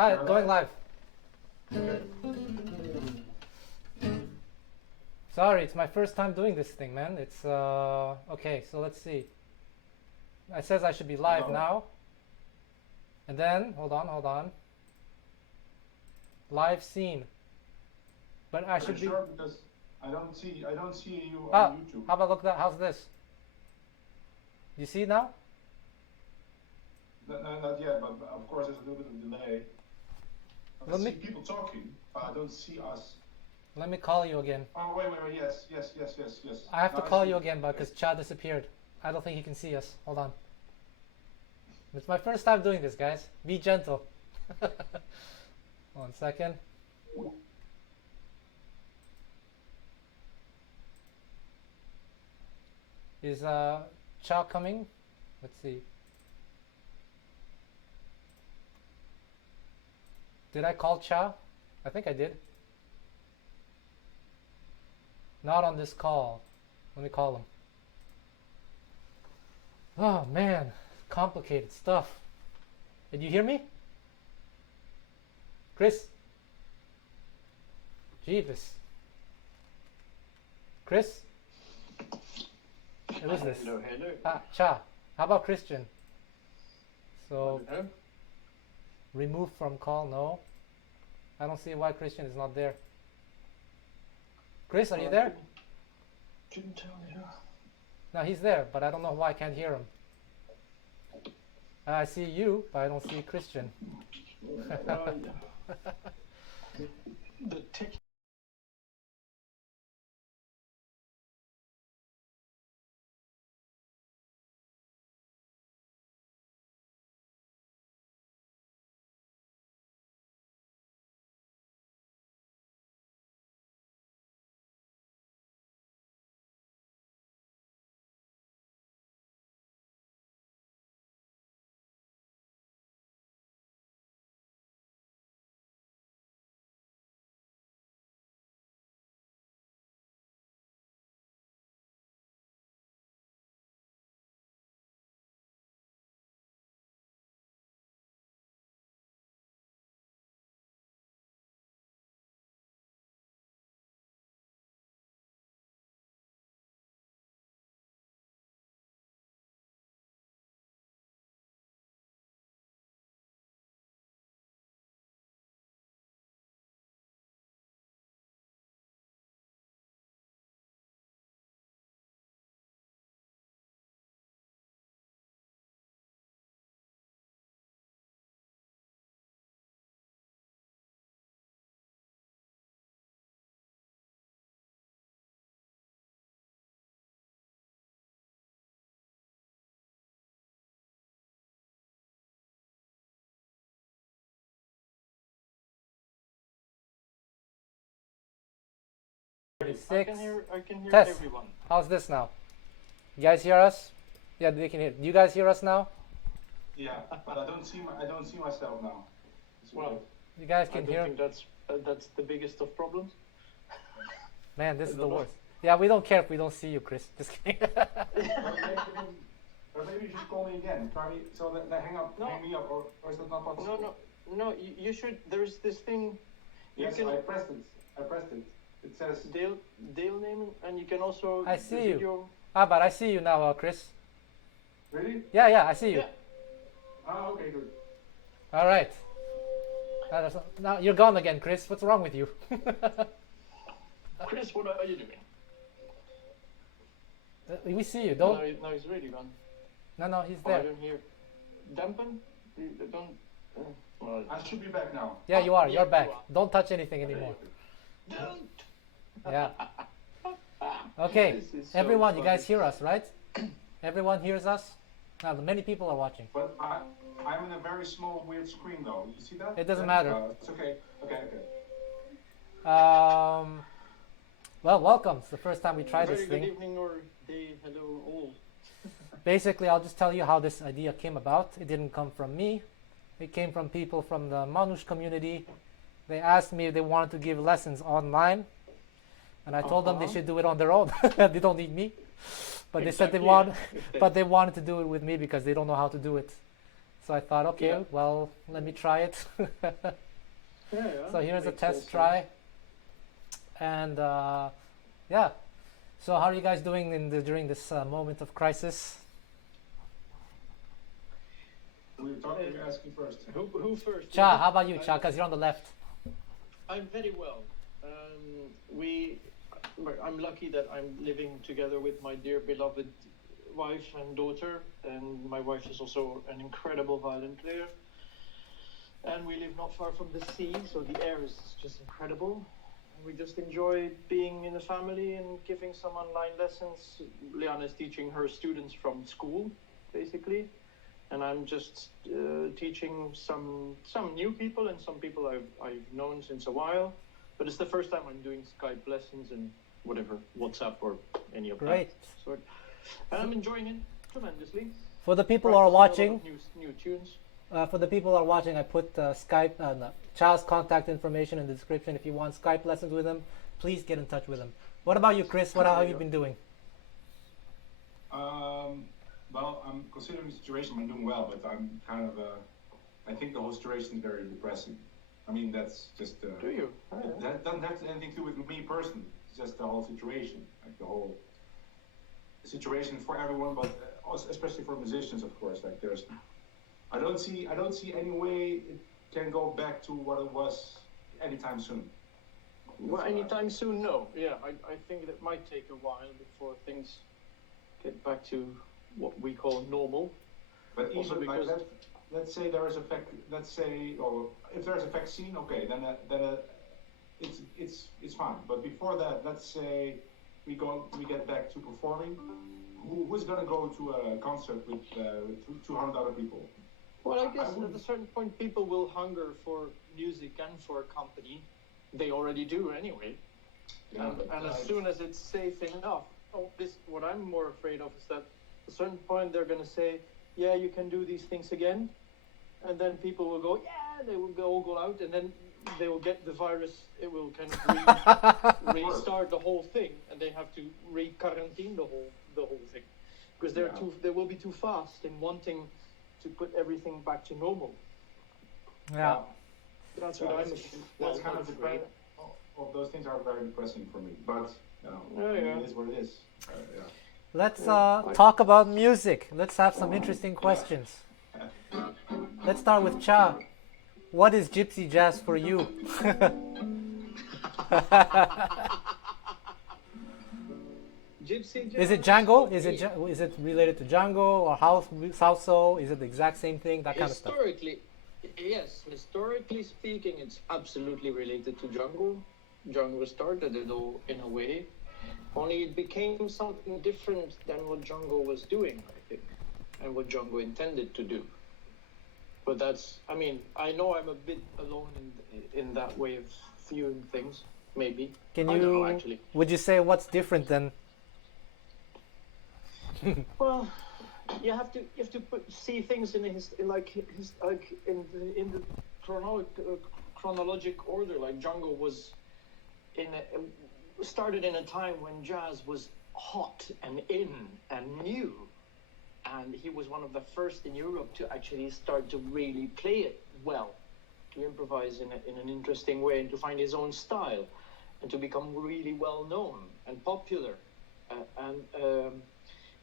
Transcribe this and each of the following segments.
Alright, going live. Sorry, it's my first time doing this thing, man. It's okay, so let's see. It says I should be live now. And then, hold on. Live scene. But I should be sure, because I don't see you on YouTube. How about look that? How's this? You see now? No, not yet, but of course there's a little bit of delay. I see people talking, but I don't see us. Let me call you again. Oh, wait, yes. I have to call you again because Tcha disappeared. I don't think he can see us. Hold on. It's my first time doing this, guys. Be gentle. 1 second. Is Tcha coming? Let's see. Did I call Tcha? I think I did. Not on this call. Let me call him. Oh man, complicated stuff. Did you hear me? Chris? Jeeves. Chris? Who is this? Hello. Ah, Tcha. How about Christiaan? So, remove from call, no. I don't see why Christiaan is not there. Chris, are you there? Couldn't tell you. No, he's there, but I don't know why I can't hear him. I see you, but I don't see Christiaan. The tech. I can hear Test. everyone. How's this now? You guys hear us? Yeah, they can hear. Do you guys hear us now? Yeah, but I don't see myself now. Well, you guys can I don't hear. think that's the biggest of problems. Man, this is the worst. Yeah, we don't care if we don't see you, Chris. Just kidding. Or maybe you should call me again. Try me so that they hang me up, or is that not possible? No. You should. There's this thing. Yes, I pressed it. It says Dale name, and you can also. I see you. Video. But I see you now, Chris. Really? Yeah, I see you. Yeah. Oh, okay, good. All right. Now you're gone again, Chris. What's wrong with you? Chris, what are you doing? We see you. Don't. No, he's really gone. No, he's I there. don't hear. Dampen? You don't. Well, I should be back now. Yeah, you are. Yeah, You're back. you are. Don't touch anything anymore. don't. Yeah. Okay. This is so Everyone, you funny. guys hear us, right? Everyone hears us. Now, many people are watching. But I'm in a very small, weird screen, though. You see that? It doesn't matter. It's okay. Okay. Well, welcome. It's the first time we try Very this good thing. evening or day. Hello all. Basically, I'll just tell you how this idea came about. It didn't come from me. It came from people from the Manouche community. They asked me if they wanted to give lessons online, and I told them they should do it on their own. They don't need me. But they said they Exactly. but they wanted to do it with me because they don't know how to do it. So I thought, okay, Yeah. well, let me try it. Yeah. So here's a Makes test sense. try. And yeah. So how are you guys doing during this moment of crisis? We're asking first. Who first? Tcha, how about you, Tcha? Because you're on the left. I'm very well. I'm lucky that I'm living together with my dear beloved wife and daughter, and my wife is also an incredible violin player. And we live not far from the sea, so the air is just incredible. And we just enjoy being in the family and giving some online lessons. Liana is teaching her students from school, basically. And I'm just teaching some new people and some people I've known since a while. But it's the first time I'm doing Skype lessons and whatever, WhatsApp or any of Great. that sort. And I'm enjoying it tremendously. For the people who are watching, new tunes. for the people who are watching, I put Skype, Tcha's contact information in the description. If you want Skype lessons with him, please get in touch with him. What about you, Chris? How have you been doing? Well, I'm considering the situation. I'm doing well, but I'm kind of. I think the whole situation is very depressing. I mean, that's just. Do you? Oh, yeah. That doesn't have anything to do with me personally. It's just the whole situation, like the whole situation for everyone, but also especially for musicians, of course. Like there's, I don't see any way it can go back to what it was anytime soon. Well, anytime soon, no. Yeah, I think it might take a while before things get back to what we call normal. But Also even like because- let's say there is a let's say, or if there's a vaccine, okay, then it's fine. But before that, let's say we get back to performing. Who's gonna go to a concert with 200 other people? Well, I guess wouldn't- at a certain point, people will hunger for music and for company. They already do anyway. And as soon as it's safe enough, what I'm more afraid of is that at a certain point they're going to say, yeah, you can do these things again. And then people will go, yeah, they will all go out, and then they will get the virus. It will kind of restart the whole thing, and they have to re-quarantine the whole thing. Because they will be too fast in wanting to put everything back to normal. Yeah. That's what I'm That's kind of afraid. All those things are very depressing for me, but it is what it is. Yeah. Let's talk about music. Let's have some interesting questions. Let's start with Tcha. What is gypsy jazz for you? Gypsy jazz? Is it Django? Is it related to Django or house salsa? Is it the exact same thing? That kind of stuff. Yes. Historically speaking, it's absolutely related to Django. Django started it all in a way. Only it became something different than what Django was doing, I think, and what Django intended to do. But I know I'm a bit alone in that way of viewing things, maybe. I don't know, actually. Would you say what's different then? Well, you have to see things in the chronologic order. Like Django was started in a time when jazz was hot and in and new, and he was one of the first in Europe to actually start to really play it well, to improvise in an interesting way, and to find his own style, and to become really well known and popular,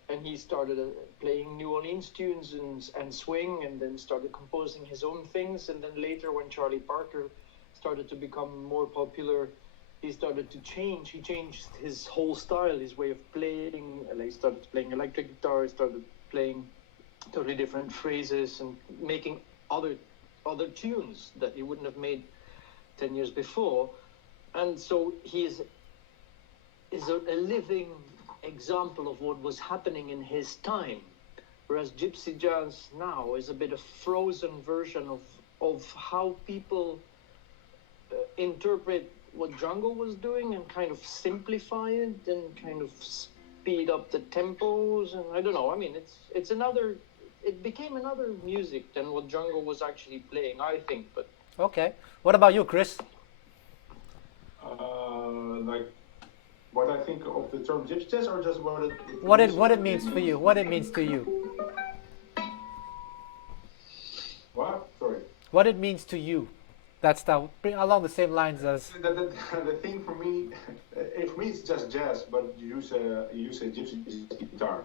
and he started playing New Orleans tunes and swing, and then started composing his own things. And then later, when Charlie Parker started to become more popular, he started to change. He changed his whole style, his way of playing. He started playing electric guitar. He started playing totally different phrases and making other tunes that he wouldn't have made 10 years before. And so he is a living example of what was happening in his time, whereas gypsy jazz now is a bit of frozen version of how people interpret what Django was doing, and kind of simplify it and kind of speed up the tempos, and I don't know. I mean, it became another music than what Django was actually playing, I think. But Okay. What about you, Chris? Like what I think of the term gypsy jazz, or just What it means for you? What it means to you? What? Sorry. What it means to you. That's along the same lines as. The thing for me, for me it's just jazz, but you use a gypsy guitar.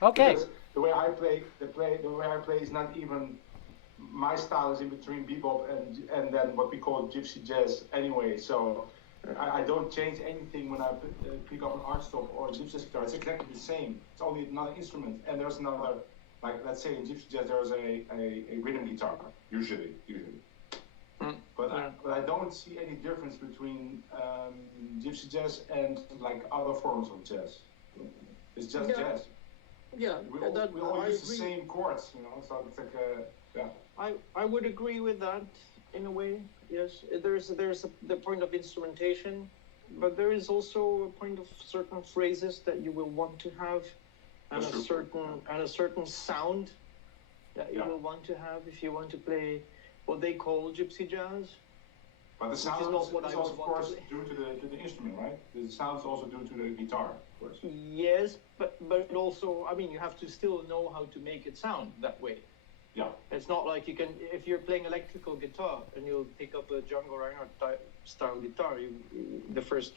Okay. Because the way I play, the way I play is not even my style is in between bebop and then what we call gypsy jazz anyway. So I don't change anything when I pick up an archtop or a gypsy guitar. It's exactly the same. It's only another instrument, and there's another. Like let's say in gypsy jazz there's a rhythm guitar usually. But I don't see any difference between gypsy jazz and like other forms of jazz. It's just jazz. Yeah, We all use the same chords, you know. So it's like I would agree with that in a way. Yes, there's the point of instrumentation, but there is also a point of certain phrases that you will want to have, and a certain sound that you will want to have if you want to play what they call gypsy jazz. But the sound is also, of course, due to the instrument, right? The sound is also due to the guitar, of course. Yes, but also, I mean, you have to still know how to make it sound that way. Yeah. It's not like you can, if you're playing electrical guitar and you'll pick up a Django Reinhardt style guitar, the first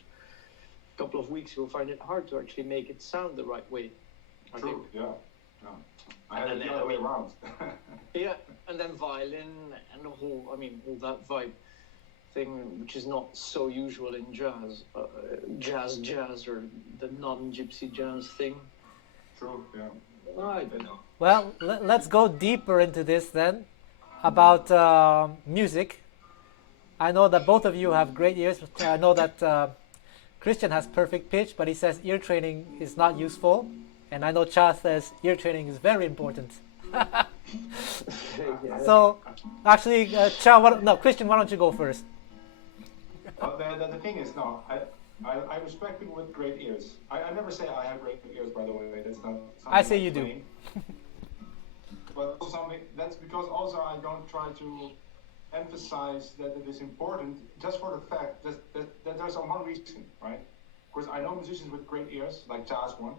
couple of weeks you'll find it hard to actually make it sound the right way. True, yeah. I had it the other way around. Yeah, and then violin and all that vibe thing, which is not so usual in jazz, jazz, or the non-gypsy jazz thing. True, yeah. I don't know. Well, let's go deeper into this then, about music. I know that both of you have great ears. I know that Christiaan has perfect pitch, but he says ear training is not useful. And I know Tcha says ear training is very important. So, actually, Tcha, Christiaan, why don't you go first? The thing is, no, I respect people with great ears. I never say I have great ears, by the way. That's not. I say you do. But that's because also I don't try to emphasize that it is important just for the fact that there's one reason, right? Of course, I know musicians with great ears, like Tcha's one,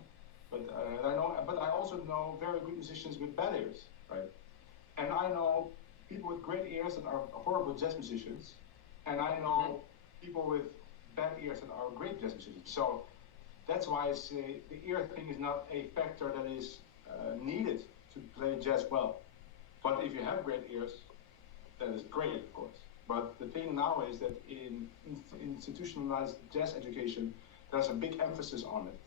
but I also know very good musicians with bad ears, right? And I know people with great ears that are horrible jazz musicians, and I know people with bad ears that are great jazz musicians. So that's why I say the ear thing is not a factor that is needed to play jazz well. But if you have great ears, that is great, of course. But the thing now is that in institutionalized jazz education, there's a big emphasis on it.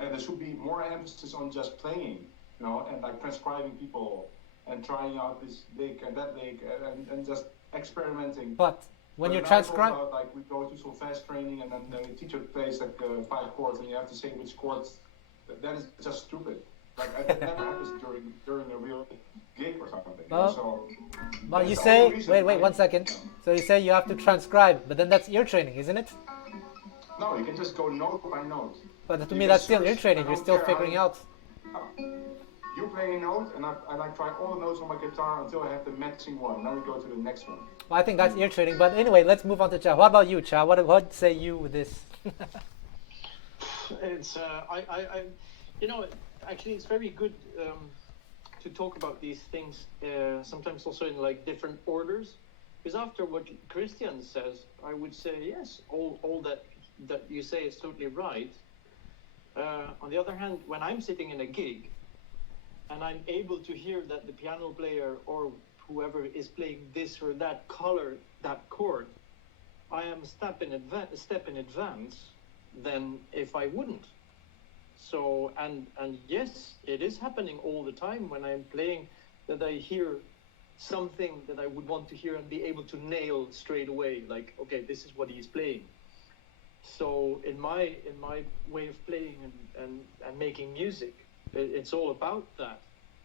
And there should be more emphasis on just playing, you know, and like transcribing people and trying out this lick and that lick and just experimenting. But when you transcribe, like we go to some fast training and then the teacher plays like 5 chords and you have to say which chords. That is just stupid. Like that never happens during a real gig or something. But you say, wait 1 second. So you say you have to transcribe, but then that's ear training, isn't it? No, you can just go note by note. But to me, that's still ear training. You're still figuring out. You play a note, and I try all the notes on my guitar until I have the matching one. Then we go to the next one. Well, I think that's ear training. But anyway, let's move on to Tcha. What about you, Tcha? What say you with this? It's actually it's very good to talk about these things. Sometimes also in like different orders, because after what Christiaan says, I would say yes, all that you say is totally right. On the other hand, when I'm sitting in a gig and I'm able to hear that the piano player or whoever is playing this or that color, that chord, I am a step in advance than if I wouldn't. So, and yes, it is happening all the time when I'm playing that I hear something that I would want to hear and be able to nail straight away, like, okay, this is what he's playing. So in my way of playing and making music, it's all about that.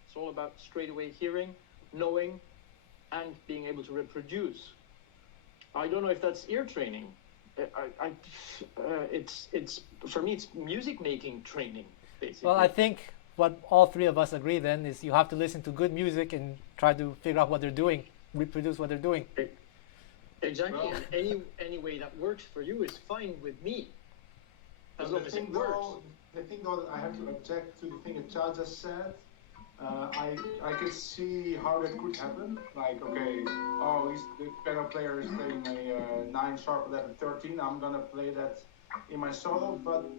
It's all about straight away hearing, knowing, and being able to reproduce. I don't know if that's ear training. It's for me, it's music making training, basically. Well, I think what all three of us agree then is you have to listen to good music and try to figure out what they're doing, reproduce what they're doing. Exactly. Well, and any way that works for you is fine with me, as long as it works. The thing though, that I have to object to the thing that Tcha just said I could see how that could happen. Like, okay, oh, the piano player is playing a 9 sharp 11 13. I'm gonna play that in my solo, but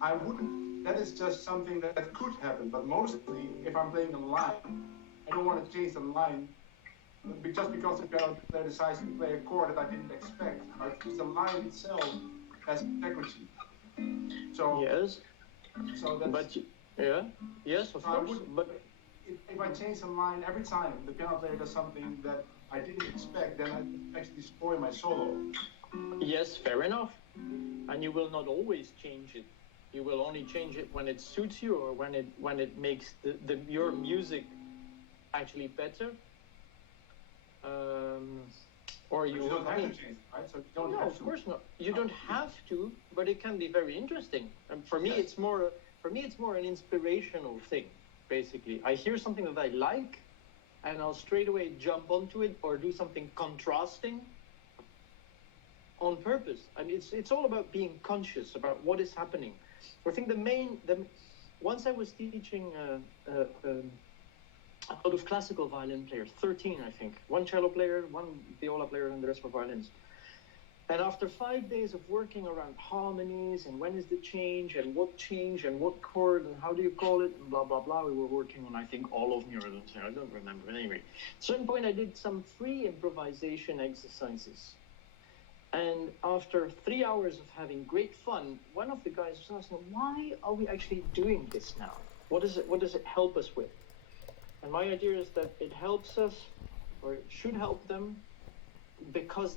I wouldn't. That is just something that could happen. But mostly, if I'm playing a line, I don't want to change the line just because the piano player decides to play a chord that I didn't expect. Right? Because the line itself has integrity. So Yes, so that's. but yeah, yes, of So I course. would, But if I change the line every time the piano player does something that I didn't expect, then I actually spoil my solo. yes, fair enough. And you will not always change it. You will only change it when it suits you or when it makes your music actually better. Or But you, you don't I have mean, to change, right? So you don't no, have of to. course not. You don't have to, but it can be very interesting. And for me, it's more an inspirational thing. Basically, I hear something that I like, and I'll straight away jump onto it or do something contrasting on purpose. I mean, it's all about being conscious about what is happening. I think once I was teaching a lot of classical violin players, 13 I think, one cello player, one viola player, and the rest were violins. And after 5 days of working around harmonies and when is the change and what chord and how do you call it and blah blah blah, we were working on I think all of Neural. I don't remember. But anyway, at a certain point I did some free improvisation exercises. And after 3 hours of having great fun, one of the guys was asking, why are we actually doing this now? What does it help us with? And my idea is that it helps us, or it should help them, because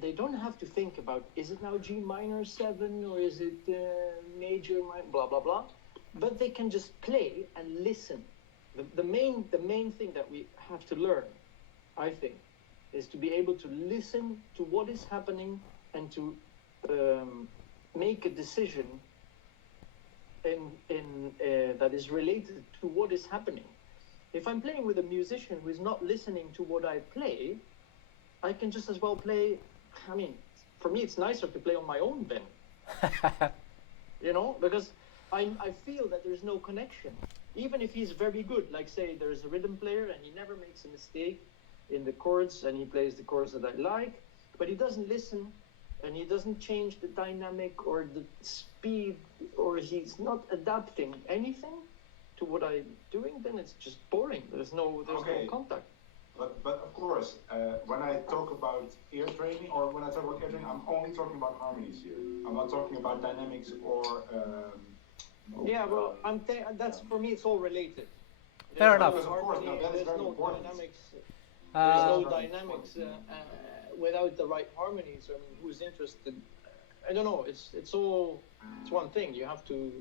they don't have to think about, is it now G minor 7 or is it major minor, blah blah blah, but they can just play and listen. The main thing that we have to learn, I think, is to be able to listen to what is happening and to make a decision that is related to what is happening. If I'm playing with a musician who is not listening to what I play, I can just as well play. I mean, for me, it's nicer to play on my own then. Because I feel that there's no connection. Even if he's very good, like say there's a rhythm player and he never makes a mistake in the chords and he plays the chords that I like, but he doesn't listen and he doesn't change the dynamic or the speed, or he's not adapting anything to what I'm doing, then it's just boring. There's no contact. But of course, when I talk about ear training, or when I talk about ear training, I'm only talking about harmonies here. I'm not talking about dynamics or. That's for me. It's all related. Fair enough. Because of course, that is very important. There's no dynamics without the right harmonies. I mean, who's interested? I don't know. It's one thing. You have to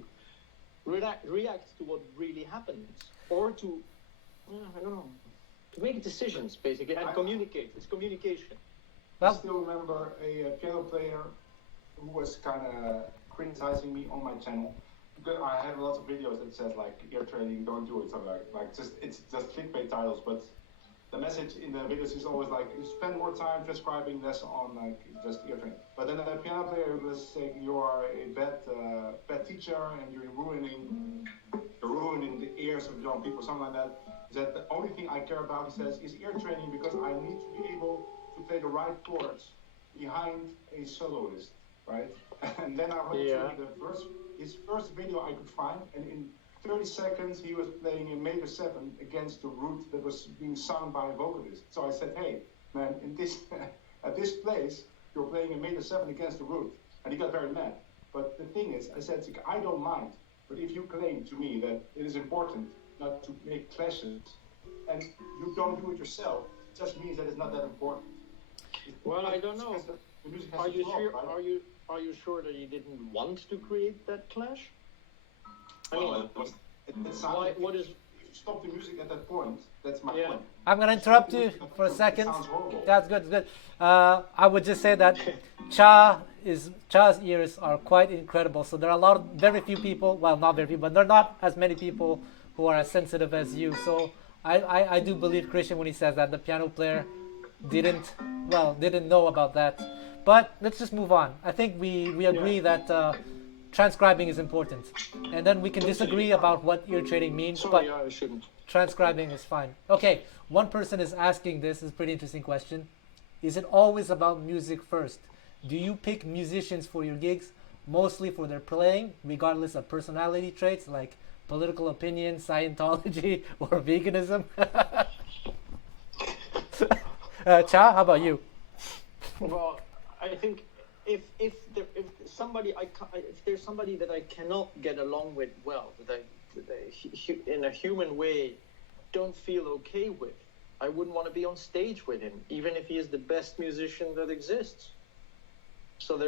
react to what really happens, or to I don't know. To make decisions, basically, and communicate. It's communication. I still remember a piano player who was kind of criticizing me on my channel. Because I have a lot of videos that says like ear training, don't do it. So it's just clickbait titles, but the message in the videos is always like, you spend more time transcribing, less on like just ear training. But then a piano player was saying you are a bad teacher and you're ruining the ears of young people, something like that. He said the only thing I care about, he says, is ear training because I need to be able to play the right chords behind a soloist, right? And then I went to his first video I could find, and in 30 seconds he was playing a major 7 against the root that was being sung by a vocalist. So I said, hey man, at this place you're playing a major 7 against the root, and he got very mad. But the thing is, I said, I don't mind, but if you claim to me that it is important not to make clashes, and you don't do it yourself, it just means that it's not that important. Well, I don't know. Are you sure? Right? Are you sure that you didn't want to create that clash? I mean, what is? Stop the music at that point. That's my point. I'm gonna interrupt you for a second. That's good. I would just say that Tcha's ears are quite incredible. So there are very few people. Well, not very few, but there are not as many people who are as sensitive as you. So I do believe Christiaan when he says that the piano player didn't know about that. But let's just move on. I think we agree that transcribing is important. And then we can disagree about what ear trading means, Sorry, but I shouldn't. transcribing is fine. Okay, one person is asking this is a pretty interesting question. Is it always about music first? Do you pick musicians for your gigs mostly for their playing, regardless of personality traits like political opinion, Scientology, or veganism? Tcha, how about you? Well, I think if there's somebody that I cannot get along with well, that I in a human way don't feel okay with, I wouldn't want to be on stage with him, even if he is the best musician that exists. So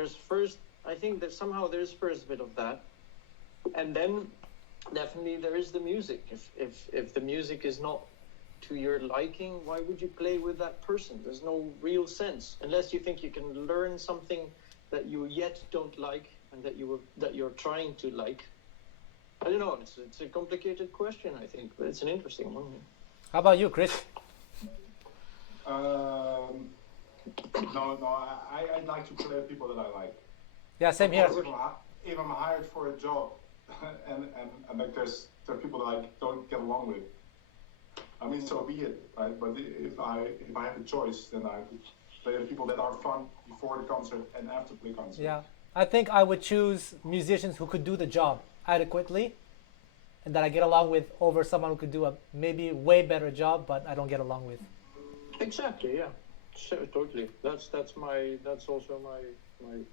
I think that somehow there's first a bit of that, and then definitely there is the music. If the music is not to your liking, why would you play with that person? There's no real sense, unless you think you can learn something that you yet don't like and that you're trying to like. I don't know. It's a complicated question, I think, but it's an interesting one. How about you, Chris? No, I'd like to play with people that I like. Yeah, same here. If I'm hired for a job, and like there are people that I don't get along with, I mean, so be it, right? But if I have a choice, then I play the people that are fun before the concert and after the concert. Yeah, I think I would choose musicians who could do the job adequately and that I get along with over someone who could do a maybe way better job, but I don't get along with. Exactly. Yeah. Sure, totally. That's also my way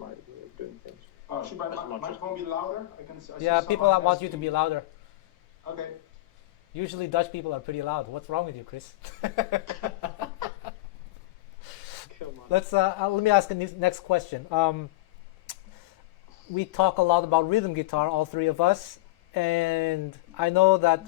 of doing things. Oh, should my microphone be louder? I Yeah, see people someone want you to asking- be louder. Okay. Usually Dutch people are pretty loud. What's wrong with you, Chris? Come on. Let me ask the next question. We talk a lot about rhythm guitar, all three of us, and I know that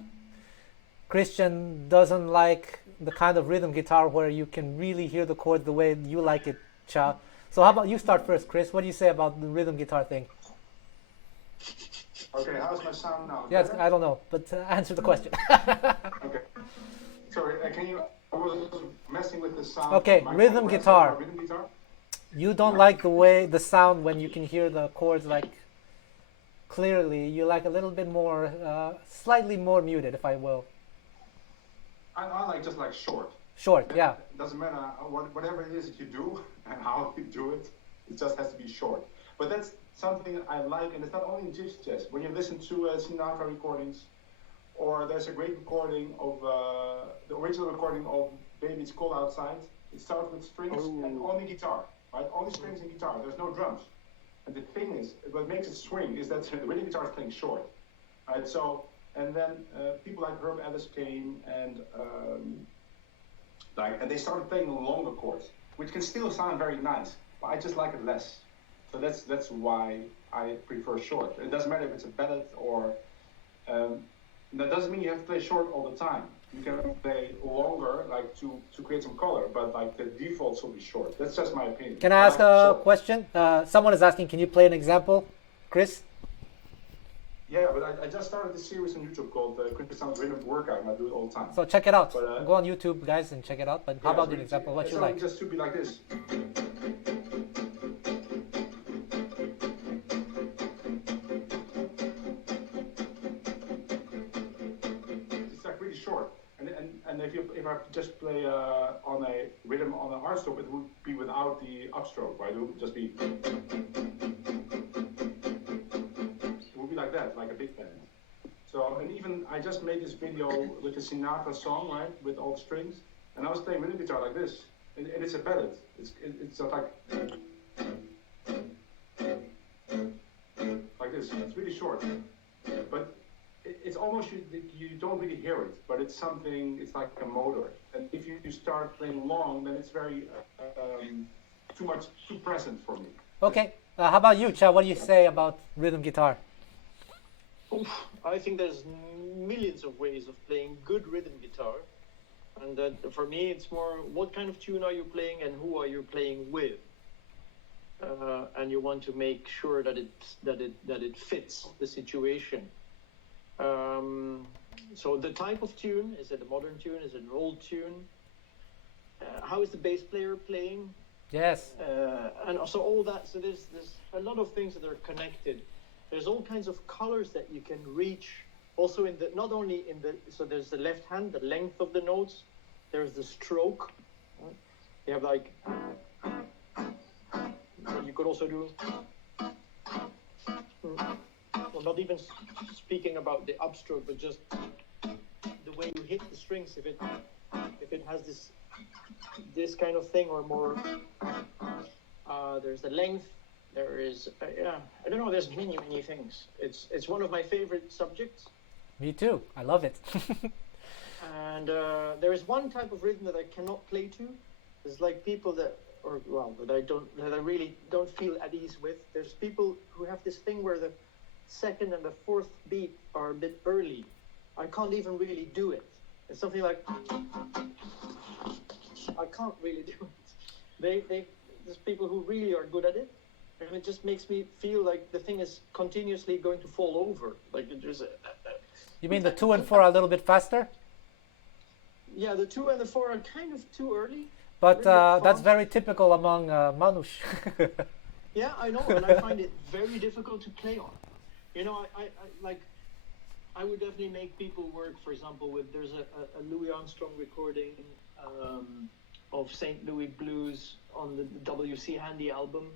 Christian doesn't like the kind of rhythm guitar where you can really hear the chords the way you like it, Tcha. So how about you start first, Chris? What do you say about the rhythm guitar thing? Okay, how's my sound now? Yes, Better? I don't know, but answer the question. Okay. Sorry, can you? I was messing with the sound. Okay, My rhythm when I said guitar. about Rhythm guitar. You don't like the sound when you can hear the chords like clearly. You like a little bit more, slightly more muted, if I will. I like just like short. Short, yeah. It doesn't matter whatever it is that you do and how you do it. It just has to be short. But that's something I like, and it's not only in gypsy jazz. When you listen to Sinatra recordings, or there's a great recording of the original recording of "Baby It's Cold Outside." It starts with strings and only guitar, right? Only strings and guitar. There's no drums. And the thing is, what makes it swing is that the rhythm guitar is playing short, right? So, and then people like Herb Ellis came and they started playing longer chords, which can still sound very nice, but I just like it less. So that's why I prefer short. It doesn't matter if it's a ballad or that doesn't mean you have to play short all the time. You can play longer, like to create some color, but like the defaults will be short. That's just my opinion. Can I ask a question? Someone is asking, can you play an example, Chris? Yeah, but I just started this series on YouTube called Christiaan's Rhythm Workout, and I do it all the time. So check it out. But, Go on YouTube, guys, and check it out. But how about an example? What you like? Just to be like this. It's like really short, and if I just play on a rhythm on an art stroke, it would be without the upstroke, right? It would just be. Like that, like a big band. So, and even I just made this video with the Sinatra song, right, with all the strings, and I was playing rhythm guitar like this, and it's a ballad. It's like this. It's really short, but it's almost you don't really hear it, but it's something. It's like a motor, and if you start playing long, then it's very too present for me. Okay. How about you, Tcha? What do you say about rhythm guitar? I think there's millions of ways of playing good rhythm guitar, and that for me it's more what kind of tune are you playing and who are you playing with, and you want to make sure that it fits the situation. So the type of tune, is it a modern tune, is it an old tune? How is the bass player playing? Yes. And also all that. So there's a lot of things that are connected. there's all kinds of colors that you can reach. Also in the, not only in the, so there's the left hand, the length of the notes, there's the stroke. Right? You have like, you could also do, well, not even speaking about the upstroke, but just the way you hit the strings. If it has this kind of thing, or more, there's the length. There is, I don't know. There's many things. It's one of my favorite subjects. Me too. I love it. And there is one type of rhythm that I cannot play to. There's like people that I really don't feel at ease with. There's people who have this thing where the second and the fourth beat are a bit early. I can't even really do it. It's something like, I can't really do it. There's people who really are good at it, and it just makes me feel like the thing is continuously going to fall over. Like there's You mean the 2 and 4 are a little bit faster? Yeah, the 2 and the 4 are kind of too early. But that's very typical among Manouche. Yeah, I know, and I find it very difficult to play on. You know, I would definitely make people work. For example, there's a Louis Armstrong recording of St. Louis Blues on the W.C. Handy album,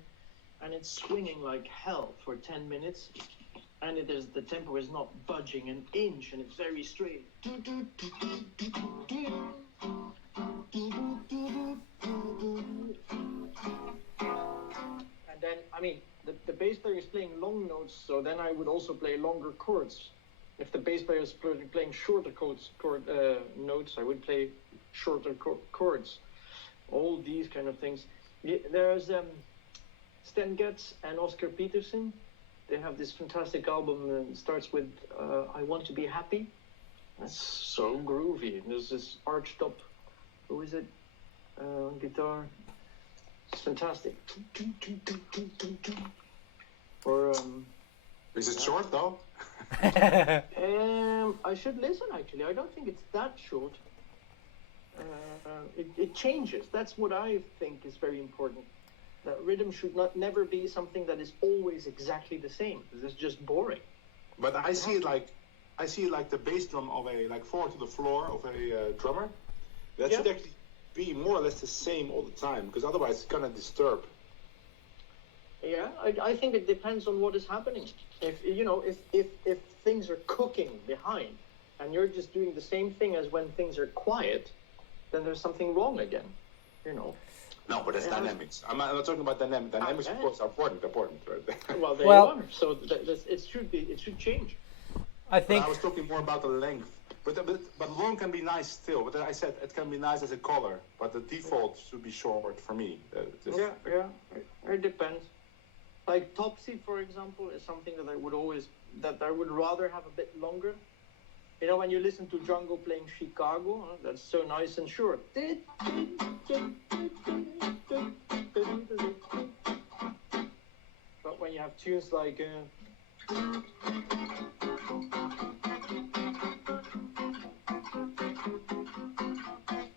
and it's swinging like hell for 10 minutes, and the tempo is not budging an inch, and it's very straight. And then, I mean, the bass player is playing long notes, so then I would also play longer chords. If the bass player is playing shorter notes, I would play shorter chords. All these kind of things. There's Stan Getz and Oscar Peterson. They have this fantastic album that starts with I Want to Be Happy. That's so groovy. And there's this arched up, who is it, on guitar. It's fantastic. Or is it short though? I should listen actually. I don't think it's that short. It changes. That's what I think is very important. That rhythm should never be something that is always exactly the same. It's just boring. But I see it like the bass drum of a like 4 to the floor of a drummer. That should actually be more or less the same all the time, because otherwise it's gonna disturb. Yeah, I think it depends on what is happening. If things are cooking behind, and you're just doing the same thing as when things are quiet, then there's something wrong again. You know. No, but that's dynamics. I'm not talking about dynamics. Dynamics, of course, are important, right? Well, there you are. So it should change. I think I was talking more about the length. But long can be nice still. But I said it can be nice as a color, but the default should be short for me. It depends. Like Topsy, for example, is something that I would rather have a bit longer. You know, when you listen to Django playing Chicago, that's so nice and short. But when you have tunes like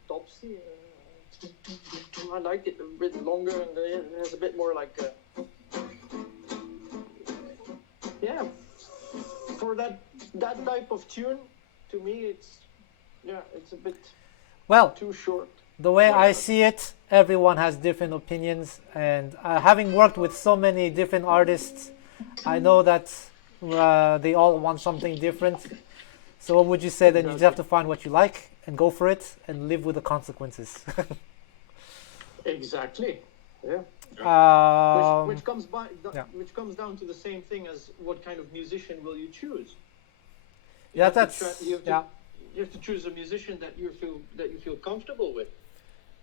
Topsy, I like it a bit longer, and it has a bit more like for that type of tune, to me it's a bit too short. The way I see it, everyone has different opinions, and having worked with so many different artists, I know that they all want something different. So what would you say? Then you just have to find what you like and go for it and live with the consequences. Exactly. Yeah. Which comes down to the same thing as what kind of musician will you choose? You have to choose a musician that you feel comfortable with.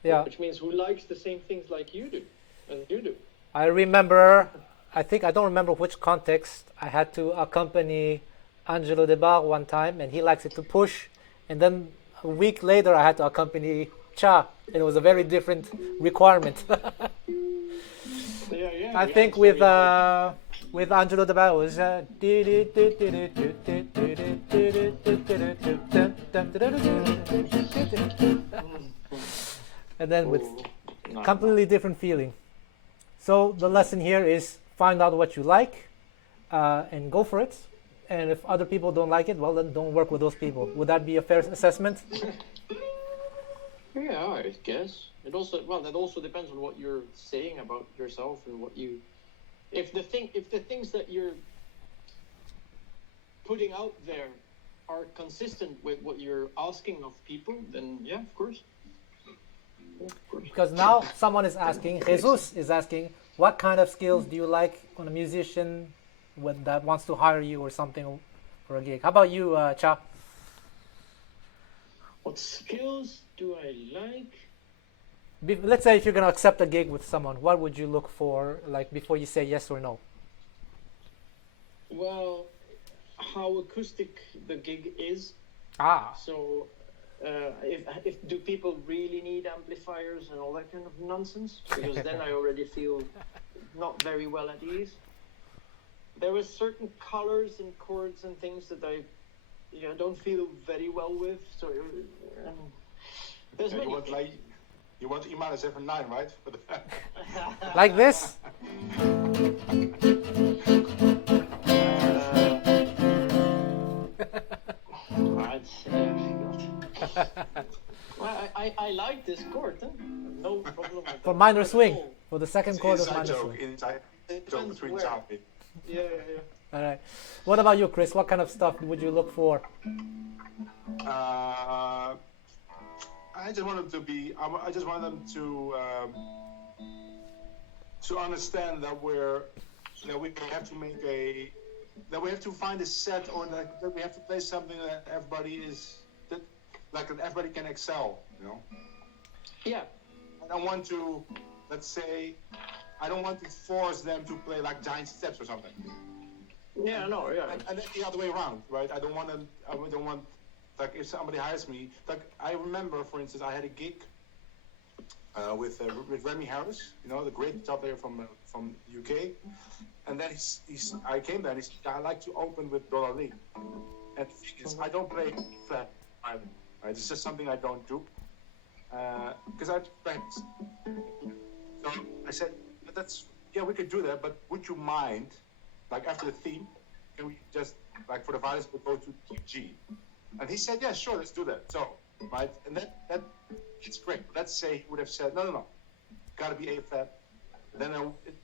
Yeah. Which means who likes the same things like you do, and you do. I remember, I don't remember which context, I had to accompany Angelo Debar one time, and he likes it to push, and then a week later I had to accompany Tcha, and it was a very different requirement. I think with Angelo Debar it was and then with completely different feeling. So the lesson here is find out what you like, and go for it. And if other people don't like it, well, then don't work with those people. Would that be a fair assessment? Yeah, I guess. That also depends on what you're saying about yourself and what you. If the things that you're putting out there are consistent with what you're asking of people, then yeah, of course. Yeah, of course. Because now someone is asking, Jesus is asking, what kind of skills do you like on a musician that wants to hire you or something for a gig? How about you, Tcha? What skills do I like? Let's say if you're going to accept a gig with someone, what would you look for, like, before you say yes or no? Well, how acoustic the gig is. Ah. So, if do people really need amplifiers and all that kind of nonsense? Because then I already feel not very well at ease. There are certain colors and chords and things that I don't feel very well with. So, there's many. You want E-7-9, right? For the Like this? Well, I like this chord. Huh? No problem with For that. minor swing. For the second chord of minor swing. Inside joke between where. Charlie. Yeah. All right. What about you, Chris? What kind of stuff would you look for? I just want them to be. I just want them to understand that we have to make that we have to find a set, or that we have to play something that everybody can excel. Yeah. I don't want to, let's say, I don't want to force them to play like giant steps or something. Yeah. No. Yeah. And that's the other way around, right? I don't want like if somebody hires me, like I remember, for instance, I had a gig with Remy Harris, the great top player from UK, and then I came there and he said, I like to open with Dollar Lee, and the thing is, I don't play flat island, right? It's just something I don't do because I have friends. So I said, we could do that, but would you mind, like after the theme, can we just like for the violins we'll go to G? And he said, yeah, sure, let's do that. So, right, and that it's great. Let's say he would have said, no, gotta be A flat. Then it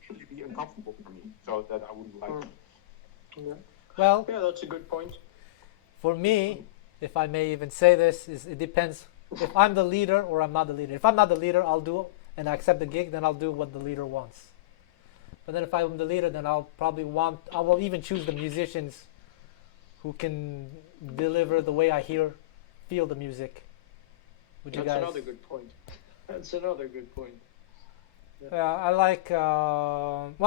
would be uncomfortable for me, so that I wouldn't like it. Yeah. Well, Yeah, that's a good point. for me, if I may even say this, it depends if I'm the leader or I'm not the leader. If I'm not the leader, I'll do and I accept the gig, then I'll do what the leader wants. But then if I'm the leader, then I will even choose the musicians who can deliver the way I feel the music. That's another good point. That's another good point. I like. That's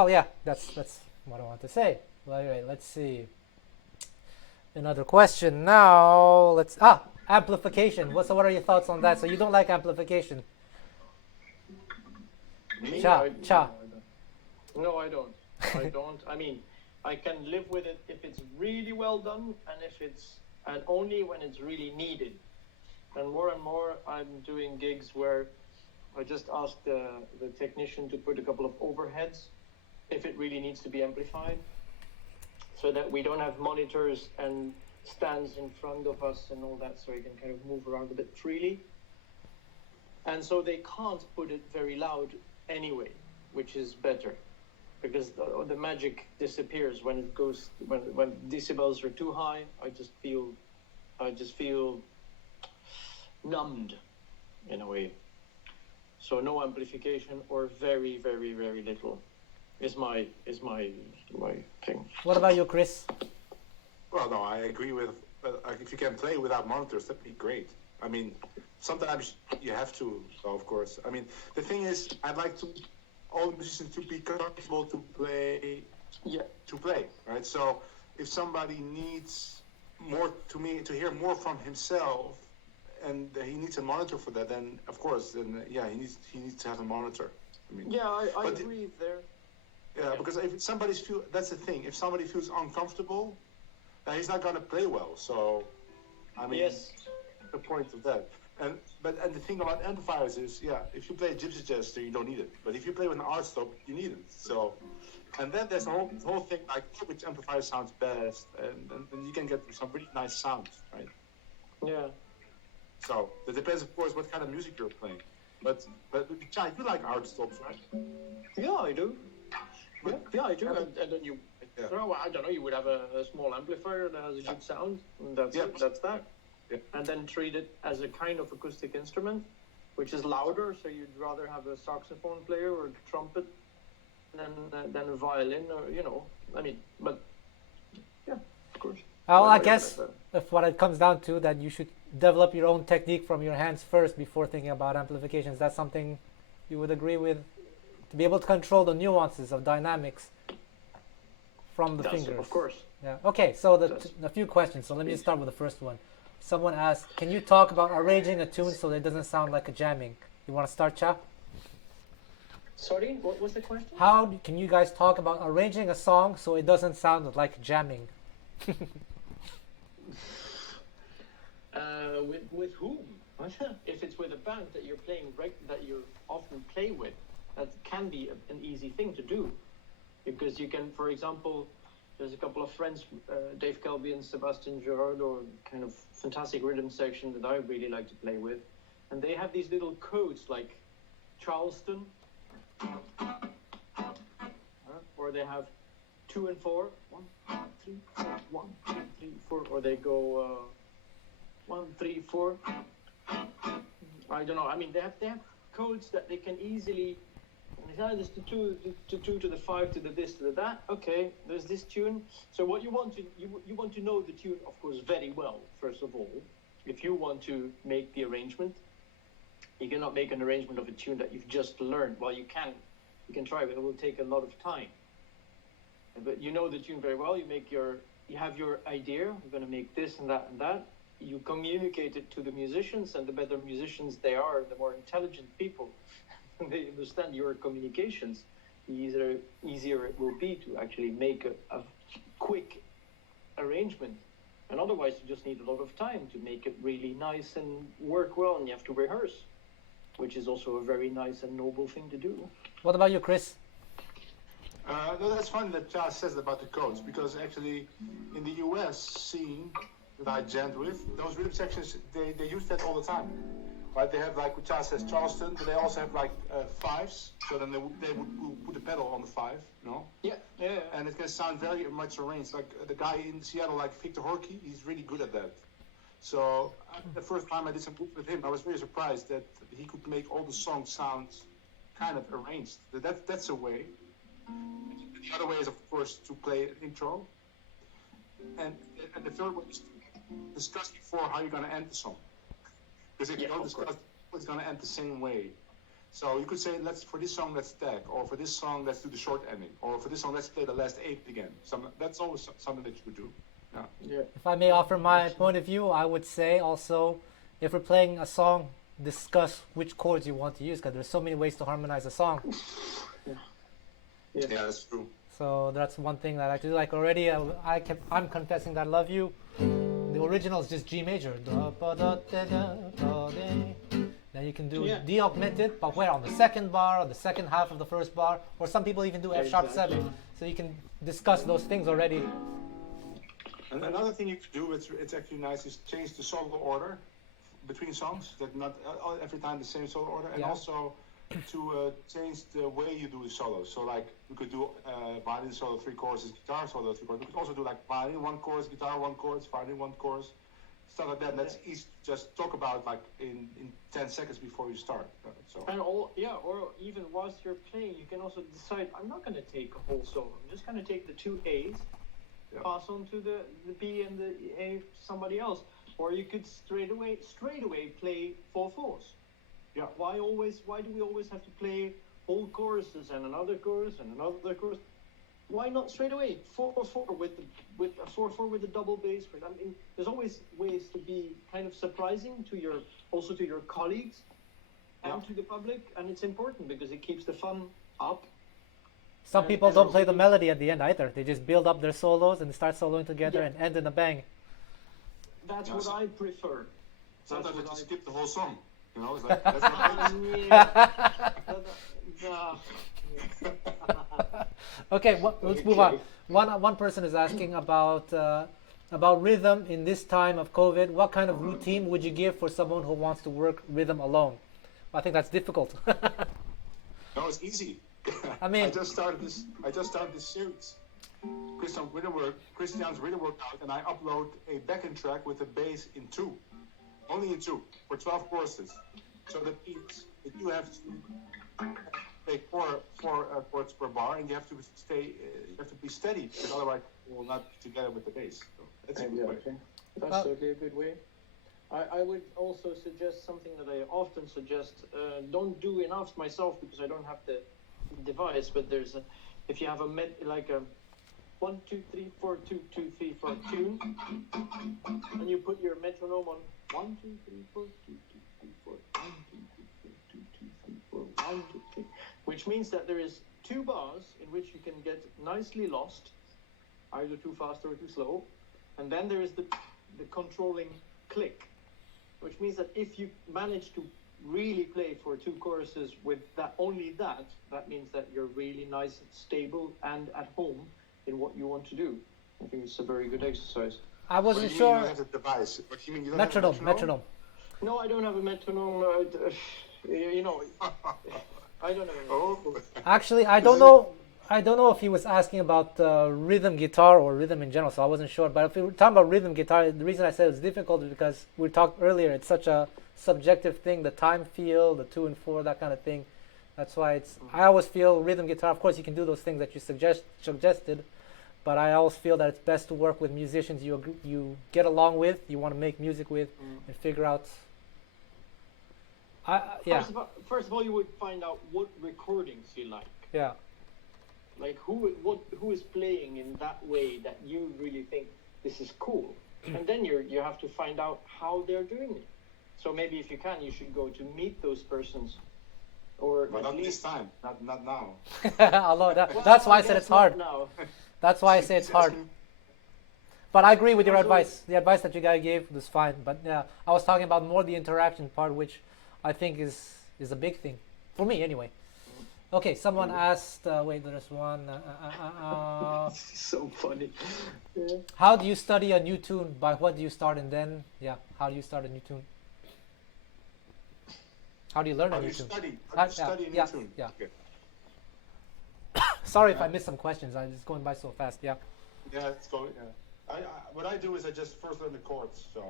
what I want to say. Well, anyway, let's see. Another question now. Amplification. What are your thoughts on that? So you don't like amplification? Me? Tcha. No, I don't. I mean, I can live with it if it's really well done, and only when it's really needed. And more, I'm doing gigs where I just ask the technician to put a couple of overheads if it really needs to be amplified, so that we don't have monitors and stands in front of us and all that, so you can kind of move around a bit freely. And so they can't put it very loud anyway, which is better, because the magic disappears when decibels are too high. I just feel numbed in a way. So no amplification, or very, very, very little is my thing. What about you, Chris? Well, no, I agree with. If you can play without monitors, that'd be great. I mean, sometimes you have to, so of course. I mean, the thing is, I'd like all musicians to be comfortable to play. Yeah. To play, right? So if somebody needs to hear more from himself, and he needs a monitor for that, then of course, he needs to have a monitor. I mean, yeah, I agree there. Yeah, because if that's the thing. If somebody feels uncomfortable, then he's not going to play well. So, I mean, yes, the point of that. And the thing about amplifiers is, if you play Gypsy Jazz, you don't need it. But if you play with an art stop, you need it. So, and then there's a whole thing like which amplifier sounds best, and you can get some really nice sounds, right? Yeah. So it depends, of course, what kind of music you're playing. But Tcha, you like art stops, right? Yeah, I do. Yeah, I do. And then you, well, I don't know, you would have a small amplifier that has a good sound, and that's it, that's that. Yeah. And then treat it as a kind of acoustic instrument, which is louder, so you'd rather have a saxophone player or a trumpet than a violin, or, you know, I mean, but, yeah, of course. Well, I guess if what it comes down to, that you should develop your own technique from your hands first before thinking about amplification. Is that something you would agree with? To be able to control the nuances of dynamics from the fingers. Of course. Yeah. Okay, so a few questions. So let me just start with the first one. Someone asked, can you talk about arranging a tune so that it doesn't sound like a jamming? You want to start, Tcha? Sorry, what was the question? How can you guys talk about arranging a song so it doesn't sound like jamming? With whom? If it's with a band that you're playing, that you often play with, that can be an easy thing to do, because you can, for example, there's a couple of friends, Dave Kelby and Sebastian Gerard, or kind of fantastic rhythm section that I really like to play with, and they have these little codes like Charleston, or they have 2 and 4, 1, 3, 4, 1, 2, 3, 4, or they go 1, 3, 4. I don't know. I mean, they have codes that they can easily. There's the 2 to the 5 to the this to the that. Okay, there's this tune. So what you want to know the tune, of course, very well. First of all, if you want to make the arrangement, you cannot make an arrangement of a tune that you've just learned. Well, you can try, but it will take a lot of time. But you know the tune very well. You have your idea. You're going to make this and that and that. You communicate it to the musicians, and the better musicians they are, the more intelligent people. They understand your communications, the easier it will be to actually make a quick arrangement. And otherwise, you just need a lot of time to make it really nice and work well, and you have to rehearse, which is also a very nice and noble thing to do. What about you, Chris? No, that's funny that Tcha says about the codes, because actually in the US scene that I jammed with, those rhythm sections, they use that all the time. Right, they have, like what Tcha says, Charleston, but they also have like 5s, so then they would put the pedal on the 5, you know? Yeah. And it can sound very much arranged. Like the guy in Seattle, like Victor Horkey, he's really good at that. So the first time I did some work with him, I was very surprised that he could make all the songs sound kind of arranged. That's a way. The other way is, of course, to play an intro. And the third way is to discuss before how you're going to end the song. Because if you don't discuss, it's going to end the same way. So you could say, for this song, let's tag, or for this song, let's do the short ending, or for this song, let's play the last 8 again. That's always something that you could do. Yeah. If I may offer my point of view, I would say also, if we're playing a song, discuss which chords you want to use, because there's so many ways to harmonize a song. Yeah, that's true. So that's one thing that I do. Like already, I'm confessing that I love you. The original is just G major. Then you can do D augmented, but where on the second bar, or the second half of the first bar, or some people even do F sharp 7. So you can discuss those things already. And another thing you could do, it's actually nice, is change the solo order between songs. That not every time the same solo order, and also to change the way you do the solos. So like we could do violin solo 3 choruses, guitar solo 3 choruses. We could also do like violin 1 chorus, guitar 1 chorus, violin 1 chorus, stuff like that. And that's easy to just talk about like in 10 seconds before you start. So. And or even whilst you're playing, you can also decide, I'm not going to take a whole solo. I'm just going to take the 2 A's, pass on to the B and the A somebody else. Or you could straight away play 4 4s. Yeah. Why do we always have to play whole choruses and another chorus and another chorus? Why not straight away 4/4 with a 4/4 with a double bass? I mean, there's always ways to be kind of surprising to your colleagues and to the public, and it's important because it keeps the fun up. Some people don't play the melody at the end either. They just build up their solos and start soloing together and end in a bang. That's what I prefer. Sometimes I what just I- skip the whole song. You know, it's like that's not it. Yeah. Okay, let's move on. Okay. One person is asking about rhythm in this time of COVID. What kind of routine would you give for someone who wants to work rhythm alone? I think that's difficult. No, it's easy. I mean- I just started this series. Christiaan's rhythm workout, and I upload a backing track with a bass in 2, only in 2 for 12 courses. So that means that you have to play four chords per bar, and you have to be steady, because otherwise you will not be together with the bass. So that's a good way. Exactly. That's certainly a good way. I would also suggest something that I often suggest. Don't do enough myself because I don't have the device. But if you have like a 1 2 3 4 2 2 3 4 tune, and you put your metronome on 1 2 3 4 2 2 3 4 1 2 3 4 2 2 3 4 1 2 3, which means that there is 2 bars in which you can get nicely lost, either too fast or too slow, and then there is the controlling click, which means that if you manage to really play for 2 choruses with that means that you're really nice and stable and at home in what you want to do. I think it's a very good exercise. I What do wasn't you mean you sure. don't have the device? What do you mean you don't Metronome, have a metronome? metronome. No, I don't have a metronome. You know, I don't know. Oh. Actually, I don't know. I don't know if he was asking about rhythm guitar or rhythm in general, so I wasn't sure. But if we were talking about rhythm guitar, the reason I said it's difficult is because we talked earlier. It's such a subjective thing. The time feel, the 2 and 4, that kind of thing. That's why it's. I always feel rhythm guitar. Of course, you can do those things that you suggested, but I always feel that it's best to work with musicians you get along with, you want to make music with, and figure out. Yeah. First of all, you would find out what recordings you like. Yeah. Like who is playing in that way that you really think this is cool, and then you have to find out how they're doing it. So maybe if you can, you should go to meet those persons, or But at not this least. time. Not now. Although Well, that's why I said guess it's hard. not now. That's why I say it's hard. But I agree with your advice. The advice that you guys gave was fine. But yeah, I was talking about more the interaction part, which I think is a big thing for me anyway. Okay, someone asked. Wait, there's one. So funny. Yeah. How do you study a new tune? By what do you start, and then how do you start a new tune? How do you learn How a do new you tune? study? How do you study a new tune? Yeah. Okay. Sorry if I missed some questions. I'm just going by so fast. Yeah. Yeah, it's going. Yeah. What I do is I just first learn the chords. So,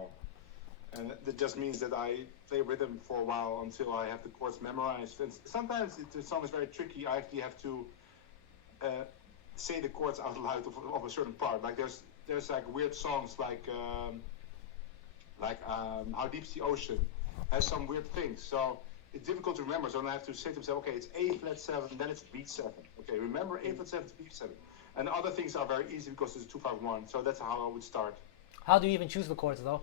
and that just means that I play rhythm for a while until I have the chords memorized. And sometimes the song is very tricky. I actually have to say the chords out loud of a certain part. Like there's like weird songs like How Deep's the Ocean has some weird things. So it's difficult to remember. So I have to say to myself, okay, it's A flat 7, then it's B 7. Okay, remember A flat 7 to B 7. And the other things are very easy because it's 2-5-1. So that's how I would start. How do you even choose the chords though?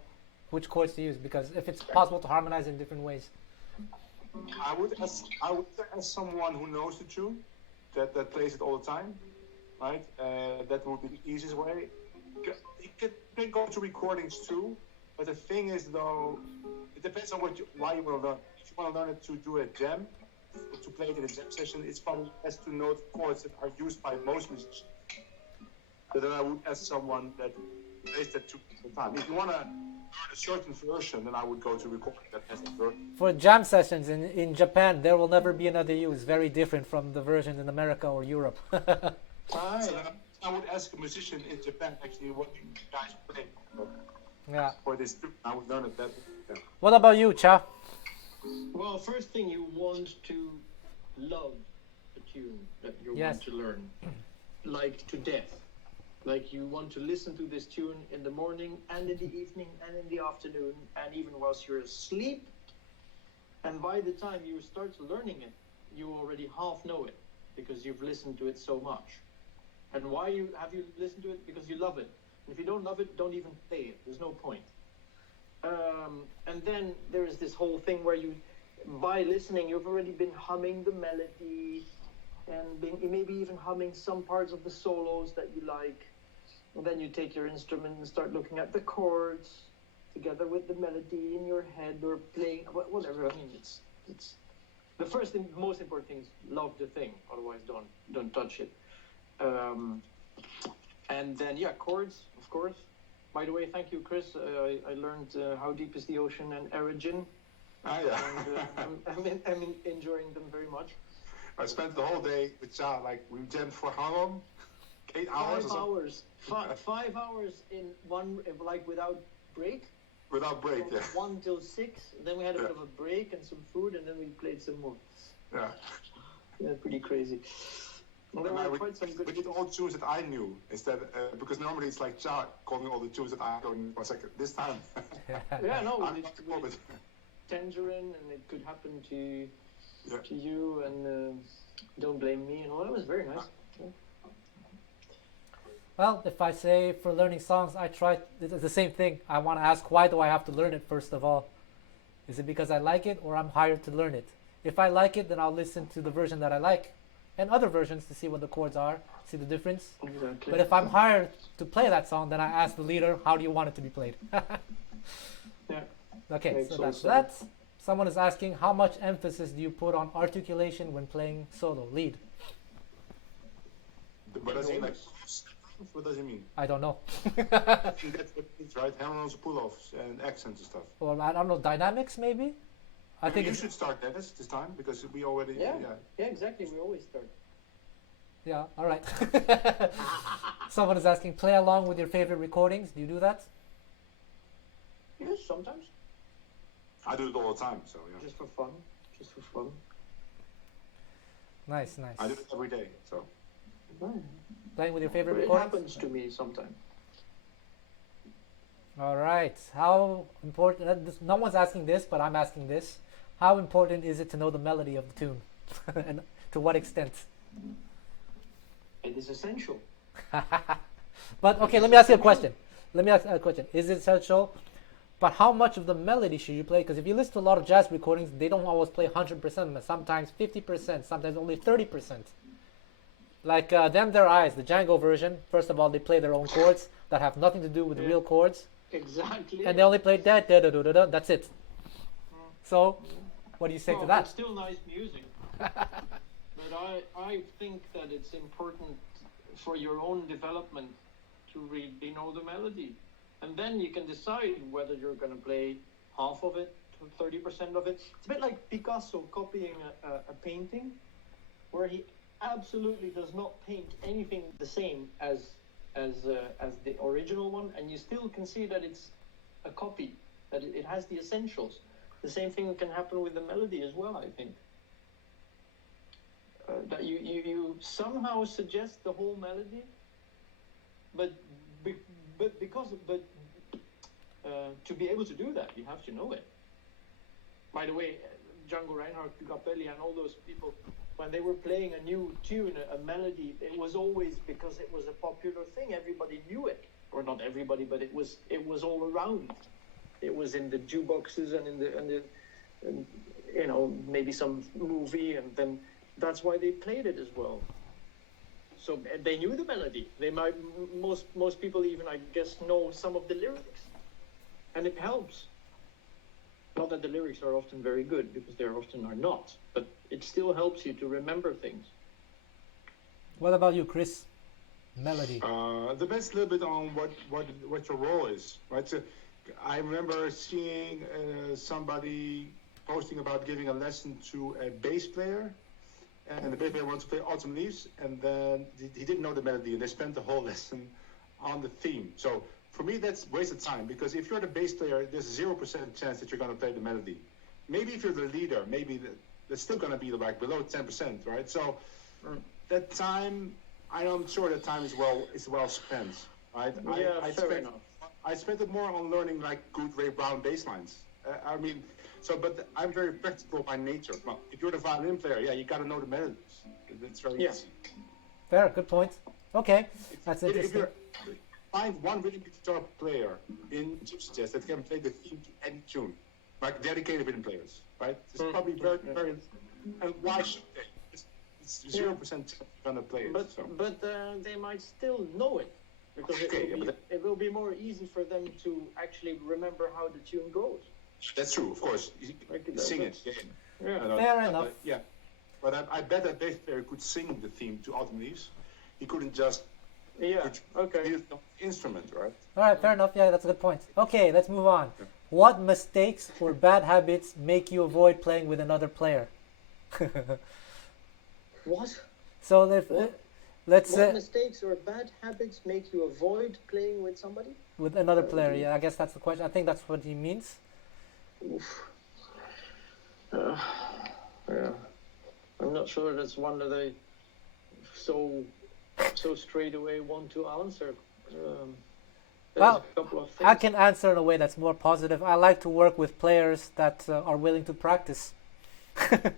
Which chords to use? Because if it's possible to harmonize in different ways. I would ask someone who knows the tune, that plays it all the time, right? That would be the easiest way. You can go to recordings too, but the thing is though, it depends on why you want to learn. If you want to learn it to do a jam, to play it in a jam session, it's probably best to know the chords that are used by most musicians. So then I would ask someone that plays that tune all the time. If you want to learn a certain version, then I would go to recording that has that version. For jam sessions in Japan, there will never be another you. It's very different from the versions in America or Europe. So then I would ask a musician in Japan actually what you guys play Yeah. for this tune. I would learn it that way. Yeah. What about you, Tcha? Well, first thing, you want to love the tune that you Yes. want to learn, like to death. Like you want to listen to this tune in the morning and in the evening and in the afternoon and even whilst you're asleep. And by the time you start learning it, you already half know it because you've listened to it so much. And why have you listened to it? Because you love it. And if you don't love it, don't even play it. There's no point. And then there is this whole thing where by listening, you've already been humming the melody and maybe even humming some parts of the solos that you like. And then you take your instrument and start looking at the chords, together with the melody in your head or playing whatever. I mean, it's the first and most important thing is love the thing. Otherwise, don't touch it. And then chords, of course. By the way, thank you, Chris. I learned How Deep is the Ocean and Origin. Ah, yeah. And I'm enjoying them very much. I spent the whole day with Tcha, like we jammed for how long? 8 hours? 5 hours. 5 hours in one, like without break. Without break, From yeah. 1 till 6. Then we had a bit of a break and some food, and then we played some more. Yeah. Yeah, pretty crazy. Well, there were quite some good. We did all tunes that I knew instead, because normally it's like Tcha calling all the tunes that I don't know. I was like, this time. Yeah, no, I'm we not did bothered. Tangerine, and it could happen to Yeah. you, and Don't Blame Me, and all that was very nice. Yeah. Well, if I say for learning songs, I try, it's the same thing. I want to ask, why do I have to learn it first of all? Is it because I like it or I'm hired to learn it? If I like it, then I'll listen to the version that I like and other versions to see what the chords are, see the difference. Exactly. But if I'm hired to play that song, then I ask the leader, how do you want it to be played? Yeah. Okay, Makes so all that's sense. that. Someone is asking, how much emphasis do you put on articulation when playing solo, lead? What does he mean? Like, what does he mean? I don't know. I think that's what it means, right? Hammer-ons, pull-offs, and accents and stuff. Or I don't know, dynamics maybe? I think you it's, should start Dennis this time because we already Yeah, exactly. We always start. yeah, all right. Someone is asking, play along with your favorite recordings. Do you do that? Yes, sometimes. I do it all the time, so yeah. Just for fun. Just for fun. Nice, nice. I do it every day, so. Playing with your favorite But it recordings? happens to me sometimes. All right. How important, no one's asking this, but I'm asking this. How important is it to know the melody of the tune? And to what extent? It is essential. But okay, let me ask you a question. Is it essential? But how much of the melody should you play? Because if you listen to a lot of jazz recordings, they don't always play 100%, sometimes 50%, sometimes only 30%. Like Them Their Eyes, the Django version, first of all, they play their own chords that have nothing to do with real chords. Exactly. And they only play da da da da da da, that's it. So, what do you say to that? It's still nice music. But I think that it's important for your own development to really know the melody. And then you can decide whether you're going to play half of it, 30% of it. It's a bit like Picasso copying a painting, where he absolutely does not paint anything the same as the original one, and you still can see that it's a copy, that it has the essentials. The same thing can happen with the melody as well, I think. That you somehow suggest the whole melody, but to be able to do that, you have to know it. By the way, Django Reinhardt, Capelli, and all those people, when they were playing a new tune, a melody, it was always because it was a popular thing. Everybody knew it, or not everybody, but it was all around. It was in the jukeboxes and maybe some movie, and then that's why they played it as well. So they knew the melody. They might most people even, I guess, know some of the lyrics, and it helps. Not that the lyrics are often very good, because they often are not, but it still helps you to remember things. What about you, Chris? Melody. Depends a little bit on what your role is, right? So I remember seeing somebody posting about giving a lesson to a bass player, and the bass player wants to play Autumn Leaves, and then he didn't know the melody, and they spent the whole lesson on the theme. So for me, that's wasted time, because if you're the bass player, there's 0% chance that you're going to play the melody. Maybe if you're the leader, maybe that's still going to be like below 10%, right? So that time, I'm sure that time is well spent, right? Yeah, fair enough. I spent it more on learning like good Ray Brown bass lines. But I'm very practical by nature. Well, if you're the violin player, you got to know the melodies. It's very easy. Fair, good point. Okay, that's If interesting. find one rhythm guitar player in Gypsy Jazz that can play the theme to any tune, like dedicated rhythm players, right? It's probably very, very. And why should they? It's 0% gonna play it. But they might still know it. because Okay, yeah, but it will be more easy for them to actually remember how the tune goes. that's true, of course. Like, Sing it. Yeah. Fair enough. Yeah. But I bet that bass player could sing the theme to Autumn Leaves. He couldn't just Yeah. Okay. use the instrument, right? All right, fair enough. Yeah, that's a good point. Okay, let's move on. What mistakes or bad habits make you avoid playing with another player? What? So What? let's What mistakes or bad habits make you avoid playing with somebody? with another player. Yeah, I guess that's the question. I think that's what he means. Oof. Yeah. I'm not sure that's one that I so straight away want to answer. There's Well, a couple of I things. can answer in a way that's more positive. I like to work with players that are willing to practice and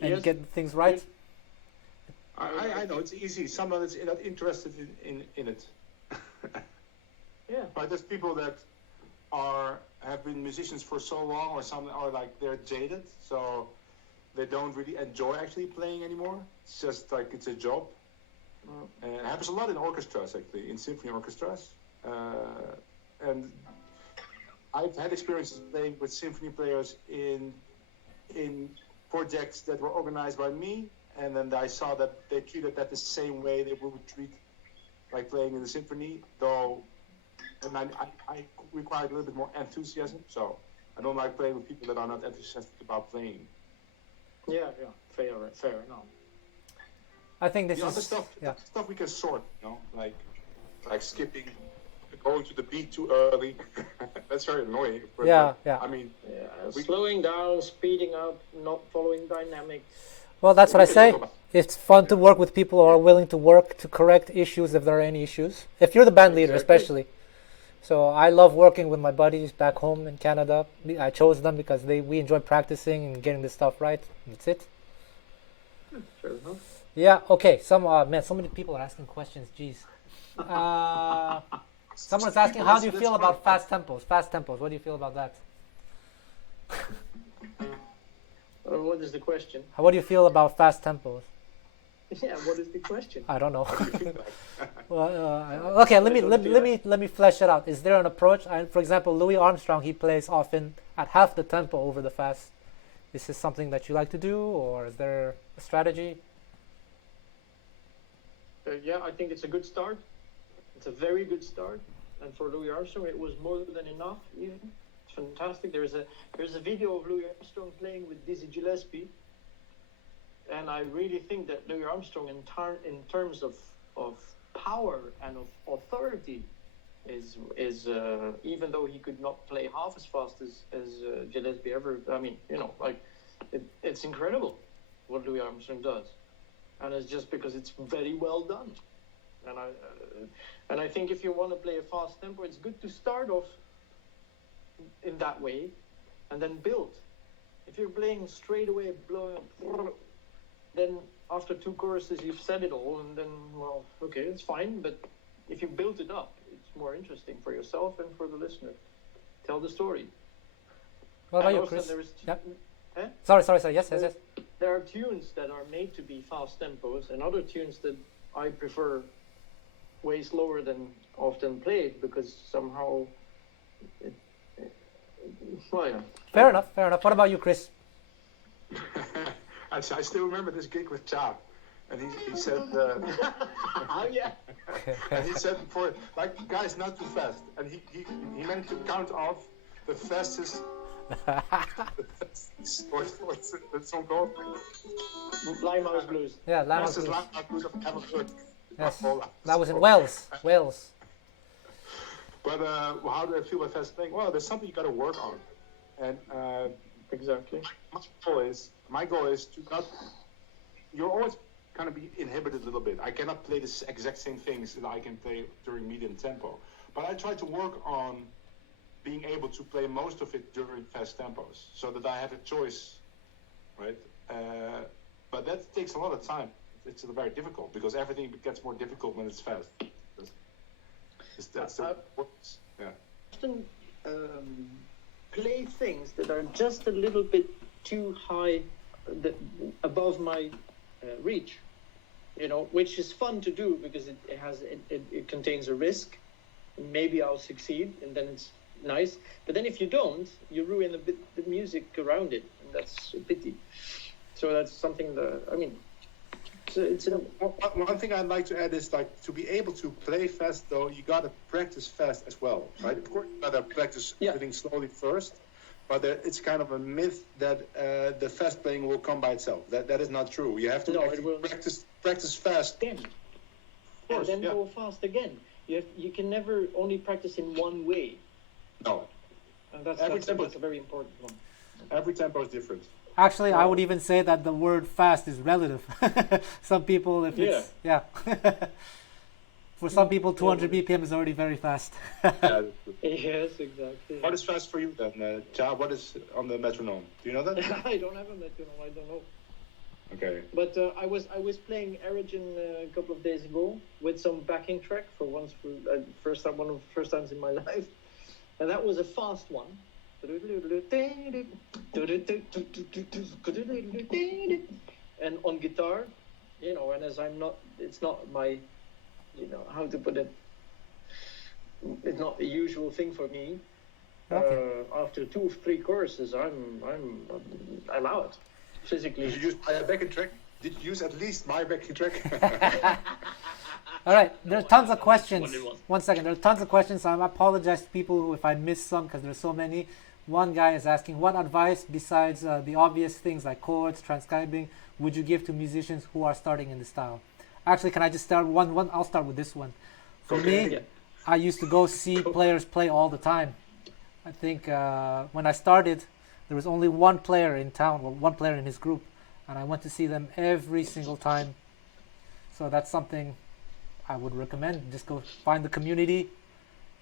Yes. get things right. I know it's easy. Someone is not interested in it. Yeah. But there's people that have been musicians for so long, or some are like they're jaded, so they don't really enjoy actually playing anymore. It's just like it's a job. And it happens a lot in orchestras, actually, in symphony orchestras. And I've had experiences playing with symphony players in projects that were organized by me, and then I saw that they treated that the same way they would treat like playing in the symphony, though. And I required a little bit more enthusiasm, so I don't like playing with people that are not enthusiastic about playing. Yeah. Fair enough. I think this The other is stuff we can sort, like skipping, going to the beat too early. That's very annoying. But, Yeah. I mean, Slowing down, speeding up, not following dynamics. Well, that's what I we can say. talk about- It's fun to work with people who are willing to work to correct issues if there are any issues. If you're the band leader, Exactly. especially. So I love working with my buddies back home in Canada. I chose them because we enjoy practicing and getting this stuff right. That's it. Fair enough. Yeah. Okay. Man, so many people are asking questions. Jeez. Someone's asking, how do you feel about fast tempos? Fast tempos. What do you feel about that? What is the question? What do you feel about fast tempos? Yeah. What is the question? I don't know. Well, okay, let me flesh it out. Is there an approach? For example, Louis Armstrong, he plays often at half the tempo over the fast. Is this something that you like to do, or is there a strategy? Yeah, I think it's a good start. It's a very good start, and for Louis Armstrong, it was more than enough. Even it's fantastic. There's a video of Louis Armstrong playing with Dizzy Gillespie, and I really think that Louis Armstrong, in terms of power and of authority, is even though he could not play half as fast as Gillespie ever. I mean, it's incredible what Louis Armstrong does. And it's just because it's very well done. And I think if you want to play a fast tempo, it's good to start off in that way and then build. If you're playing straight away, then after two choruses you've said it all, and then, well, okay, it's fine. But if you build it up, it's more interesting for yourself and for the listener. Tell the story. What about And you, also Chris? there is Yeah. Sorry. Yes. There are tunes that are made to be fast tempos, and other tunes that I prefer way slower than often played, because somehow well, yeah. Fair enough. What about you, Chris? I still remember this gig with Tcha, and he said, Oh yeah. and he said before, like, guys, not too fast, and he meant to count off the fastest. What's the song called? Limehouse Blues. Yeah, Fastest Blues. Limehouse Blues I've ever heard. Yes. My whole life. That was in Wales. But how do I feel about fast playing? Well, there's something you got to work on, and Exactly. my goal is to not. You're always kind of be inhibited a little bit. I cannot play the exact same things that I can play during medium tempo, but I try to work on being able to play most of it during fast tempos, so that I have a choice, right? But that takes a lot of time. It's very difficult because everything gets more difficult when it's fast. That's the works. Yeah. Often play things that are just a little bit too high, above my reach. which is fun to do because it contains a risk. Maybe I'll succeed, and then it's nice. But then if you don't, you ruin the music around it, and that's a pity. So that's something that one thing I'd like to add is like to be able to play fast though, you gotta practice fast as well, right? Of course, you gotta practice everything slowly first, but it's kind of a myth that the fast playing will come by itself. That is not true. You have to practice fast again, and then go fast again. You can never only practice in one way. No, and that's a very important one. Every tempo is different. Actually, I would even say that the word fast is relative. Some people, for some people, 200 BPM is already very fast. Yes, exactly. What is fast for you then? Tcha, what is on the metronome? Do you know that? I don't have a metronome. I don't know. Okay. But I was playing Origin a couple of days ago with some backing track for one of the first times in my life, and that was a fast one. And on guitar, and as it's not my, how to put it, it's not a usual thing for me. Okay. After 2 or 3 choruses, I'm out physically. Did you use my backing track? Did you use at least my backing track? All right, there are tons of questions. 1 second, there are tons of questions. So I apologize to people if I miss some because there's so many. One guy is asking, what advice besides the obvious things like chords, transcribing, would you give to musicians who are starting in the style? Actually, can I just start one? I'll start with this one. For me, I used to go see players play all the time. I think when I started, there was only one player in town, well, one player in his group, and I went to see them every single time. So that's something I would recommend. Just go find the community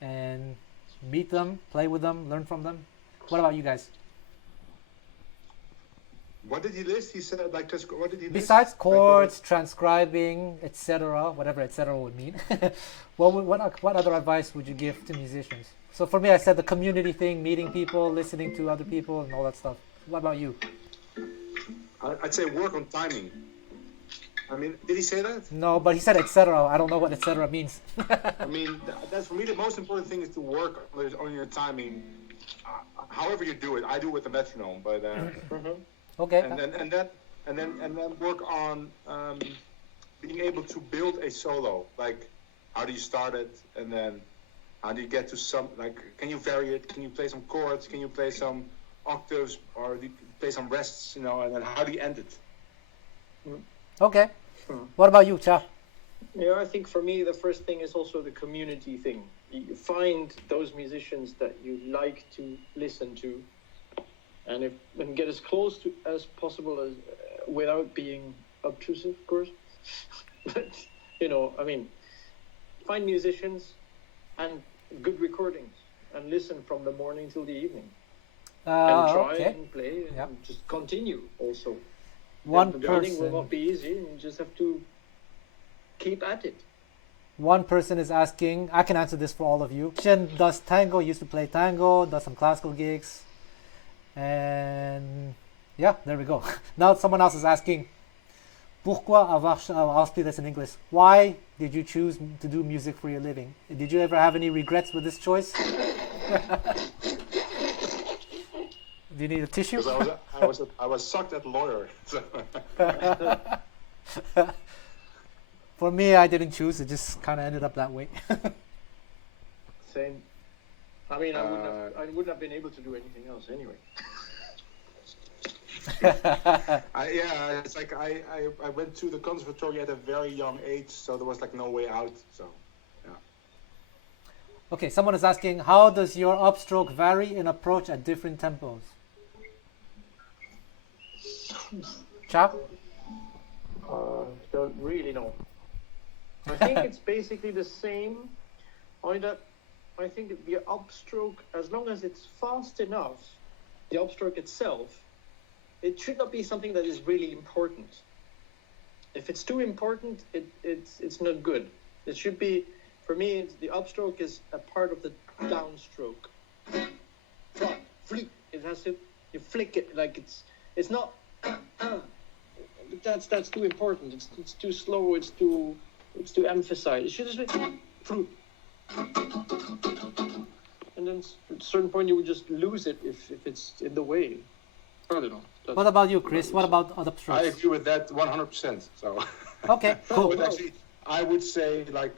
and meet them, play with them, learn from them. What about you guys? What did he list? He said what did he list? Besides chords, transcribing, etc., whatever etc. would mean, what other advice would you give to musicians? So for me, I said the community thing, meeting people, listening to other people, and all that stuff. What about you? I'd say work on timing. I mean, did he say that? No, but he said etc. I don't know what etc. means. I mean, that's for me the most important thing is to work on your timing. However you do it, I do it with the metronome, but okay. And then work on being able to build a solo. Like, how do you start it, and then how do you get to some? Like, can you vary it? Can you play some chords? Can you play some octaves, or do you play some rests? And then how do you end it? Okay. What about you, Tcha? Yeah, I think for me the first thing is also the community thing. You find those musicians that you like to listen to, and get as close to as possible as without being obtrusive, of course. But I mean, find musicians and good recordings, and listen from the morning till the evening, and try and play, and just continue. Also, the building will not be easy, and you just have to keep at it. One person is asking, I can answer this for all of you. Christiaan does tango, used to play tango, does some classical gigs. And yeah, there we go. Now someone else is asking, pourquoi avoir, I'll speak this in English. Why did you choose to do music for your living? Did you ever have any regrets with this choice? Do you need a tissue? I was sucked at lawyer. So. For me, I didn't choose. It just kind of ended up that way. Same. I mean, I wouldn't have been able to do anything else anyway. It's like I went to the conservatory at a very young age, so there was like no way out. So, yeah. Okay, someone is asking, how does your upstroke vary in approach at different tempos? Tcha? Don't really know. I think it's basically the same. Only that I think the upstroke, as long as it's fast enough, the upstroke itself, it should not be something that is really important. If it's too important, it's not good. It should be, for me, the upstroke is a part of the downstroke. It has to, you flick it like it's not. that's too important. It's too slow. It's too emphasized. It should just be fruit. And then at a certain point you would just lose it if it's in the way. I don't know. What about you, Chris? What about upstrokes? I agree with that 100%. So. Okay, cool. But actually, I would say like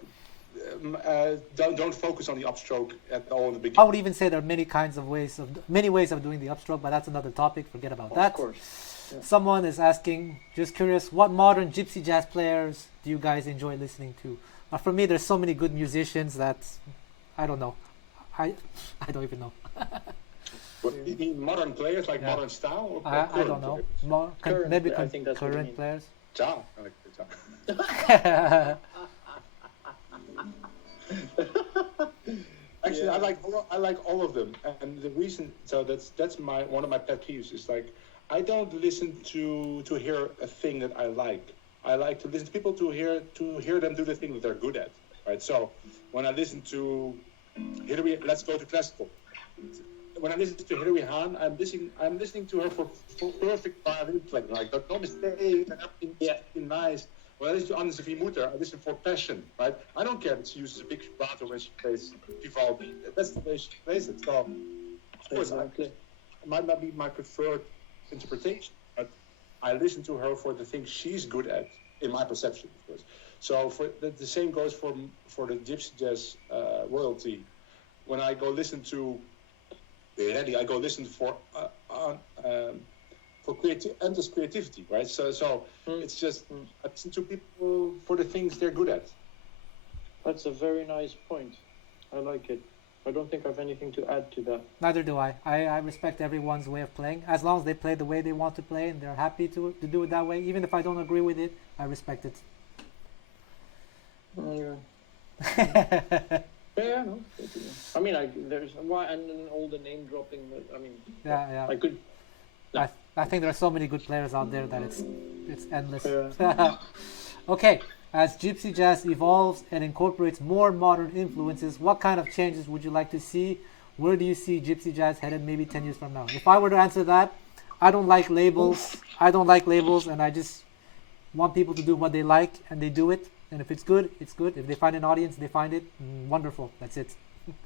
don't focus on the upstroke at all in the beginning. I would even say there are many ways of doing the upstroke, but that's another topic. Forget about that. Of course. Yeah. Someone is asking, just curious, what modern gypsy jazz players do you guys enjoy listening to? For me, there's so many good musicians that I don't know. I don't even know. What, you mean modern players, like modern style? Or I don't know. Maybe I think that's what you current mean. players. Ja, I like Ja. Actually, Yeah. I like all of them, and the reason that's one of my pet peeves is like I don't listen to hear a thing that I like. I like to listen to people to hear them do the thing that they're good at, right? So when I listen to let's go to classical. When I listen to Hilary Hahn, I'm listening to her for perfect violin playing, like no mistake, and everything nice. When I listen to Anne-Sophie Mutter, I listen for passion, right? I don't care that she uses a big vibrato when she plays Vivaldi. That's the way she plays it. So, of course, it might not be my preferred interpretation, but I listen to her for the things she's good at, in my perception, of course. So the same goes for the gypsy jazz royalty. When I go listen to I go listen for endless creativity, right? So it's just I listen to people for the things they're good at. That's a very nice point. I like it. I don't think I have anything to add to that. Neither do I. I respect everyone's way of playing. As long as they play the way they want to play and they're happy to do it that way, even if I don't agree with it, I respect it. Yeah. Yeah, no. I mean, there's why and all the name dropping. I mean, Yeah. I could. I think there are so many good players out there that it's endless. Yeah. Okay, as gypsy jazz evolves and incorporates more modern influences, what kind of changes would you like to see? Where do you see gypsy jazz headed maybe 10 years from now? If I were to answer that, I don't like labels. And I just want people to do what they like, and they do it. And if it's good, it's good. If they find an audience, they find it. Wonderful. That's it.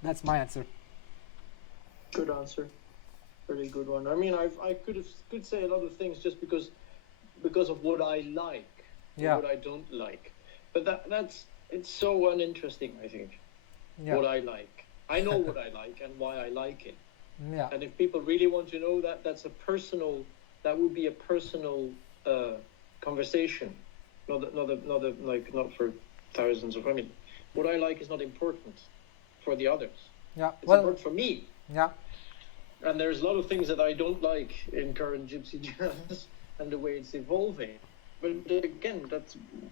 That's my answer. Good answer. Pretty good one. I mean, I could say a lot of things just because of what I like, Yeah. what I don't like. But it's so uninteresting. I think what I like. I know what I like and why I like it. Yeah. And if people really want to know that, that would be a personal conversation. Not for thousands of. I mean, what I like is not important for the others. Yeah. It's important for me. Yeah. And there's a lot of things that I don't like in current gypsy jazz and the way it's evolving. But again,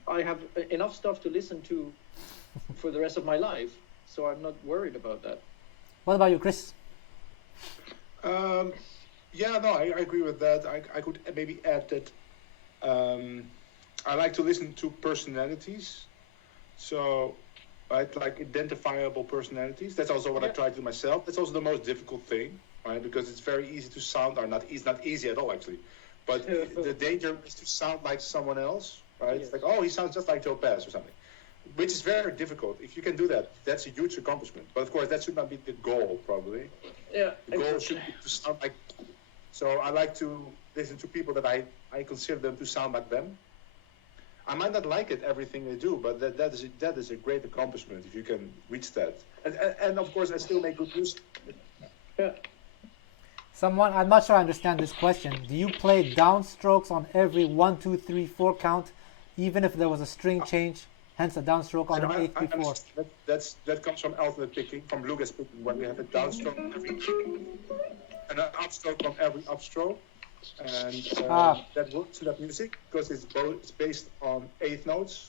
I have enough stuff to listen to for the rest of my life, so I'm not worried about that. What about you, Chris? I agree with that. I could maybe add that I like to listen to personalities. So right, like identifiable personalities. That's also what I try to do myself. That's also the most difficult thing, right? Because it's very easy to sound, or it's not easy at all actually. But the danger is to sound like someone else, right? Yes. It's like, oh, he sounds just like Joe Pass or something. Which is very difficult. If you can do that, that's a huge accomplishment. But of course, that should not be the goal, probably. Yeah. The goal should be to sound like. So I like to listen to people that I consider them to sound like them. I might not like it, everything they do, but that is a great accomplishment if you can reach that. And of course, I still make good use. Yeah. I'm not sure I understand this question. Do you play downstrokes on every 1, 2, 3, 4 count, even if there was a string change, hence a downstroke on an 8, 3, 4? That comes from alternate picking, from bluegrass picking, where we have a downstroke on every and an upstroke on every upstroke. And that works in that music because it's based on eighth notes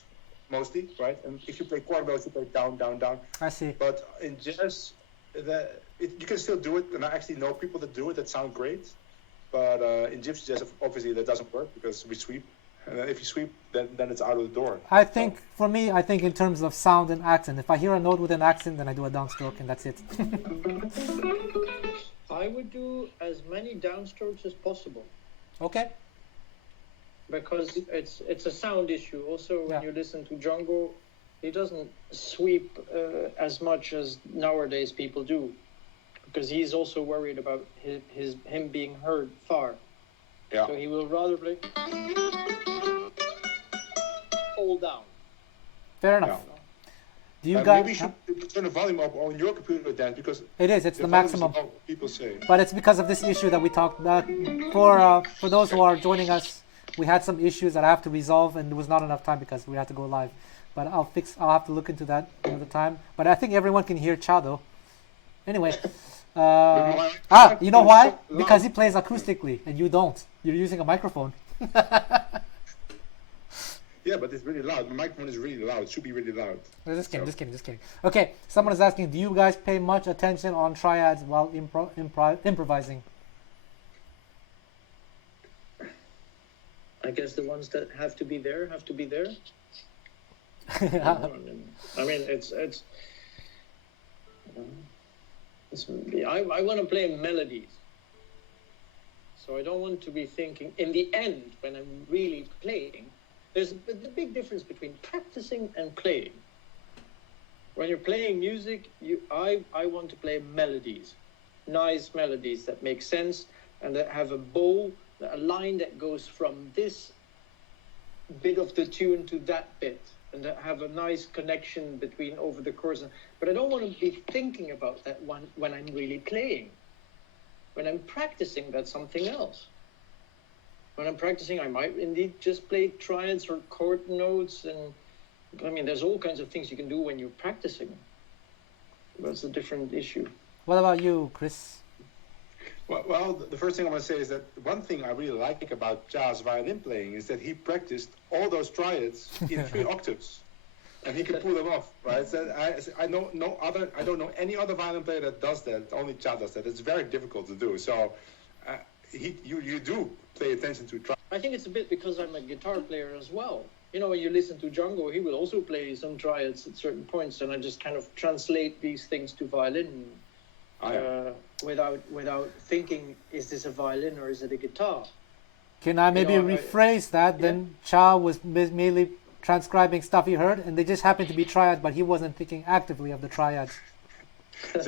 mostly, right? And if you play quarter notes, you play down, down, down. I see. But in jazz, you can still do it, and I actually know people that do it that sound great. But in gypsy jazz, obviously that doesn't work because we sweep. And if you sweep, then it's out of the door. I think in terms of sound and accent, if I hear a note with an accent, then I do a downstroke, and that's it. I would do as many downstrokes as possible. Okay. because it's a sound issue. Also, when Yeah. you listen to Django, he doesn't sweep as much as nowadays people do, because he's also worried about him being heard far. Yeah. So he will rather play all down. Fair enough. Yeah. Do you Maybe guys? you should turn the volume up on your computer then, because It is. It's the volume is maximum. low, people say. But it's because of this issue that we talked about. For those who are joining us, we had some issues that I have to resolve, and there was not enough time because we had to go live. But I'll have to look into that another time. But I think everyone can hear Tcha though. Anyway, you know why? Because he plays acoustically and you don't. You're using a microphone. Yeah, but it's really loud. My microphone is really loud. It should be really loud. Just kidding. Okay, someone is asking, do you guys pay much attention on triads while improvising? I guess the ones that have to be there. I mean, I want to play melodies, so I don't want to be thinking. In the end, when I'm really playing, there's the big difference between practicing and playing. When you're playing music, I want to play melodies, nice melodies that make sense and that have a bow, a line that goes from this bit of the tune to that bit, and that have a nice connection between over the course. But I don't want to be thinking about that one when I'm really playing. When I'm practicing, that's something else. When I'm practicing, I might indeed just play triads or chord notes, and I mean, there's all kinds of things you can do when you're practicing. That's a different issue. What about you, Chris? Well, the first thing I want to say is that one thing I really like about Tcha's violin playing is that he practiced all those triads in 3 octaves, and he can pull them off, right? So I don't know any other violin player that does that. Only Tcha does that. It's very difficult to do. So you do pay attention to triads. I think it's a bit because I'm a guitar player as well. You know, when you listen to Django, he will also play some triads at certain points, and I just kind of translate these things to violin. Without thinking, is this a violin or is it a guitar? Can I maybe rephrase that? Yeah. Then Tcha was merely transcribing stuff he heard, and they just happened to be triads, but he wasn't thinking actively of the triads. My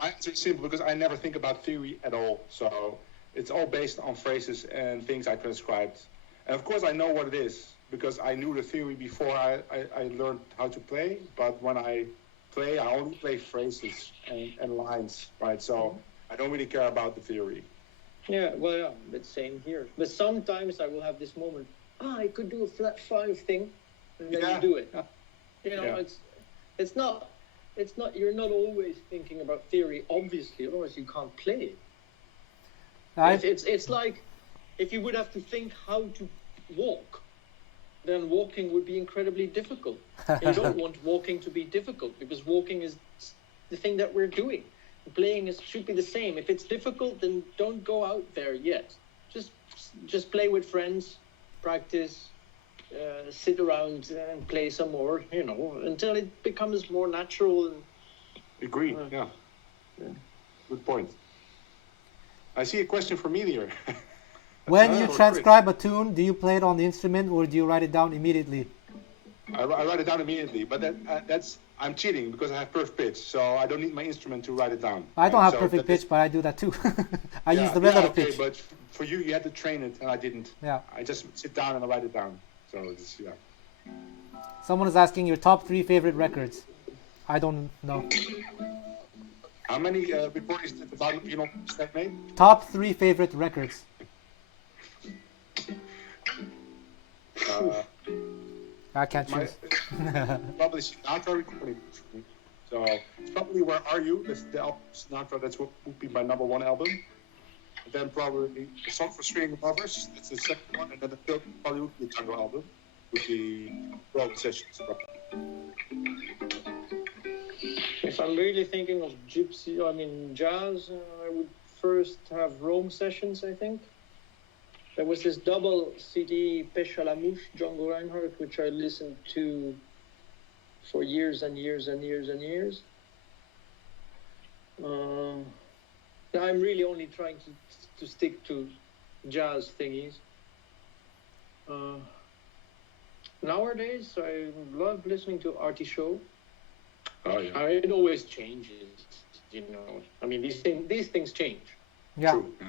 answer is simple, because I never think about theory at all. So it's all based on phrases and things I transcribed. And of course I know what it is, because I knew the theory before I learned how to play. But when I play, I only play phrases and lines, right? So I don't really care about the theory. Yeah, well, yeah, but same here. But sometimes I will have this moment, I could do a flat 5 thing, and then you do it. Yeah. You know, it's not, you're not always thinking about theory, obviously, otherwise you can't play it. It's like, if you would have to think how to walk, then walking would be incredibly difficult. You don't want walking to be difficult, because walking is the thing that we're doing. Playing should be the same. If it's difficult, then don't go out there yet. Just play with friends, practice, sit around and play some more, you know, until it becomes more natural. Agreed, yeah. Good point. I see a question from me here. When you transcribe a tune, do you play it on the instrument or do you write it down immediately? I write it down immediately, but I'm cheating because I have perfect pitch, so I don't need my instrument to write it down. I don't have perfect pitch, but I do that too. I use the relative pitch. But for you had to train it, and I didn't. Yeah. I just sit down and I write it down. So it's, yeah. Someone is asking your top 3 favorite records. I don't know. How many recordings did the Bible made? Top 3 favorite records. I can't choose. Probably Sinatra recording. So it's probably Where Are You? That's the album Sinatra. That's what would be my #1 album. And then probably A Song for String Lovers. That's the second one. And then the third probably would be the Tango album. Would be 12 sessions. If I'm really thinking of jazz, I would first have Rome Sessions, I think. There was this double CD, Pêche à la Mouche, Django Reinhardt, which I listened to for years and years and years and years. Now I'm really only trying to stick to jazz thingies. Nowadays, I love listening to Artie Show. Oh yeah. It always changes, you know. I mean, these things change. Yeah. True. Yeah.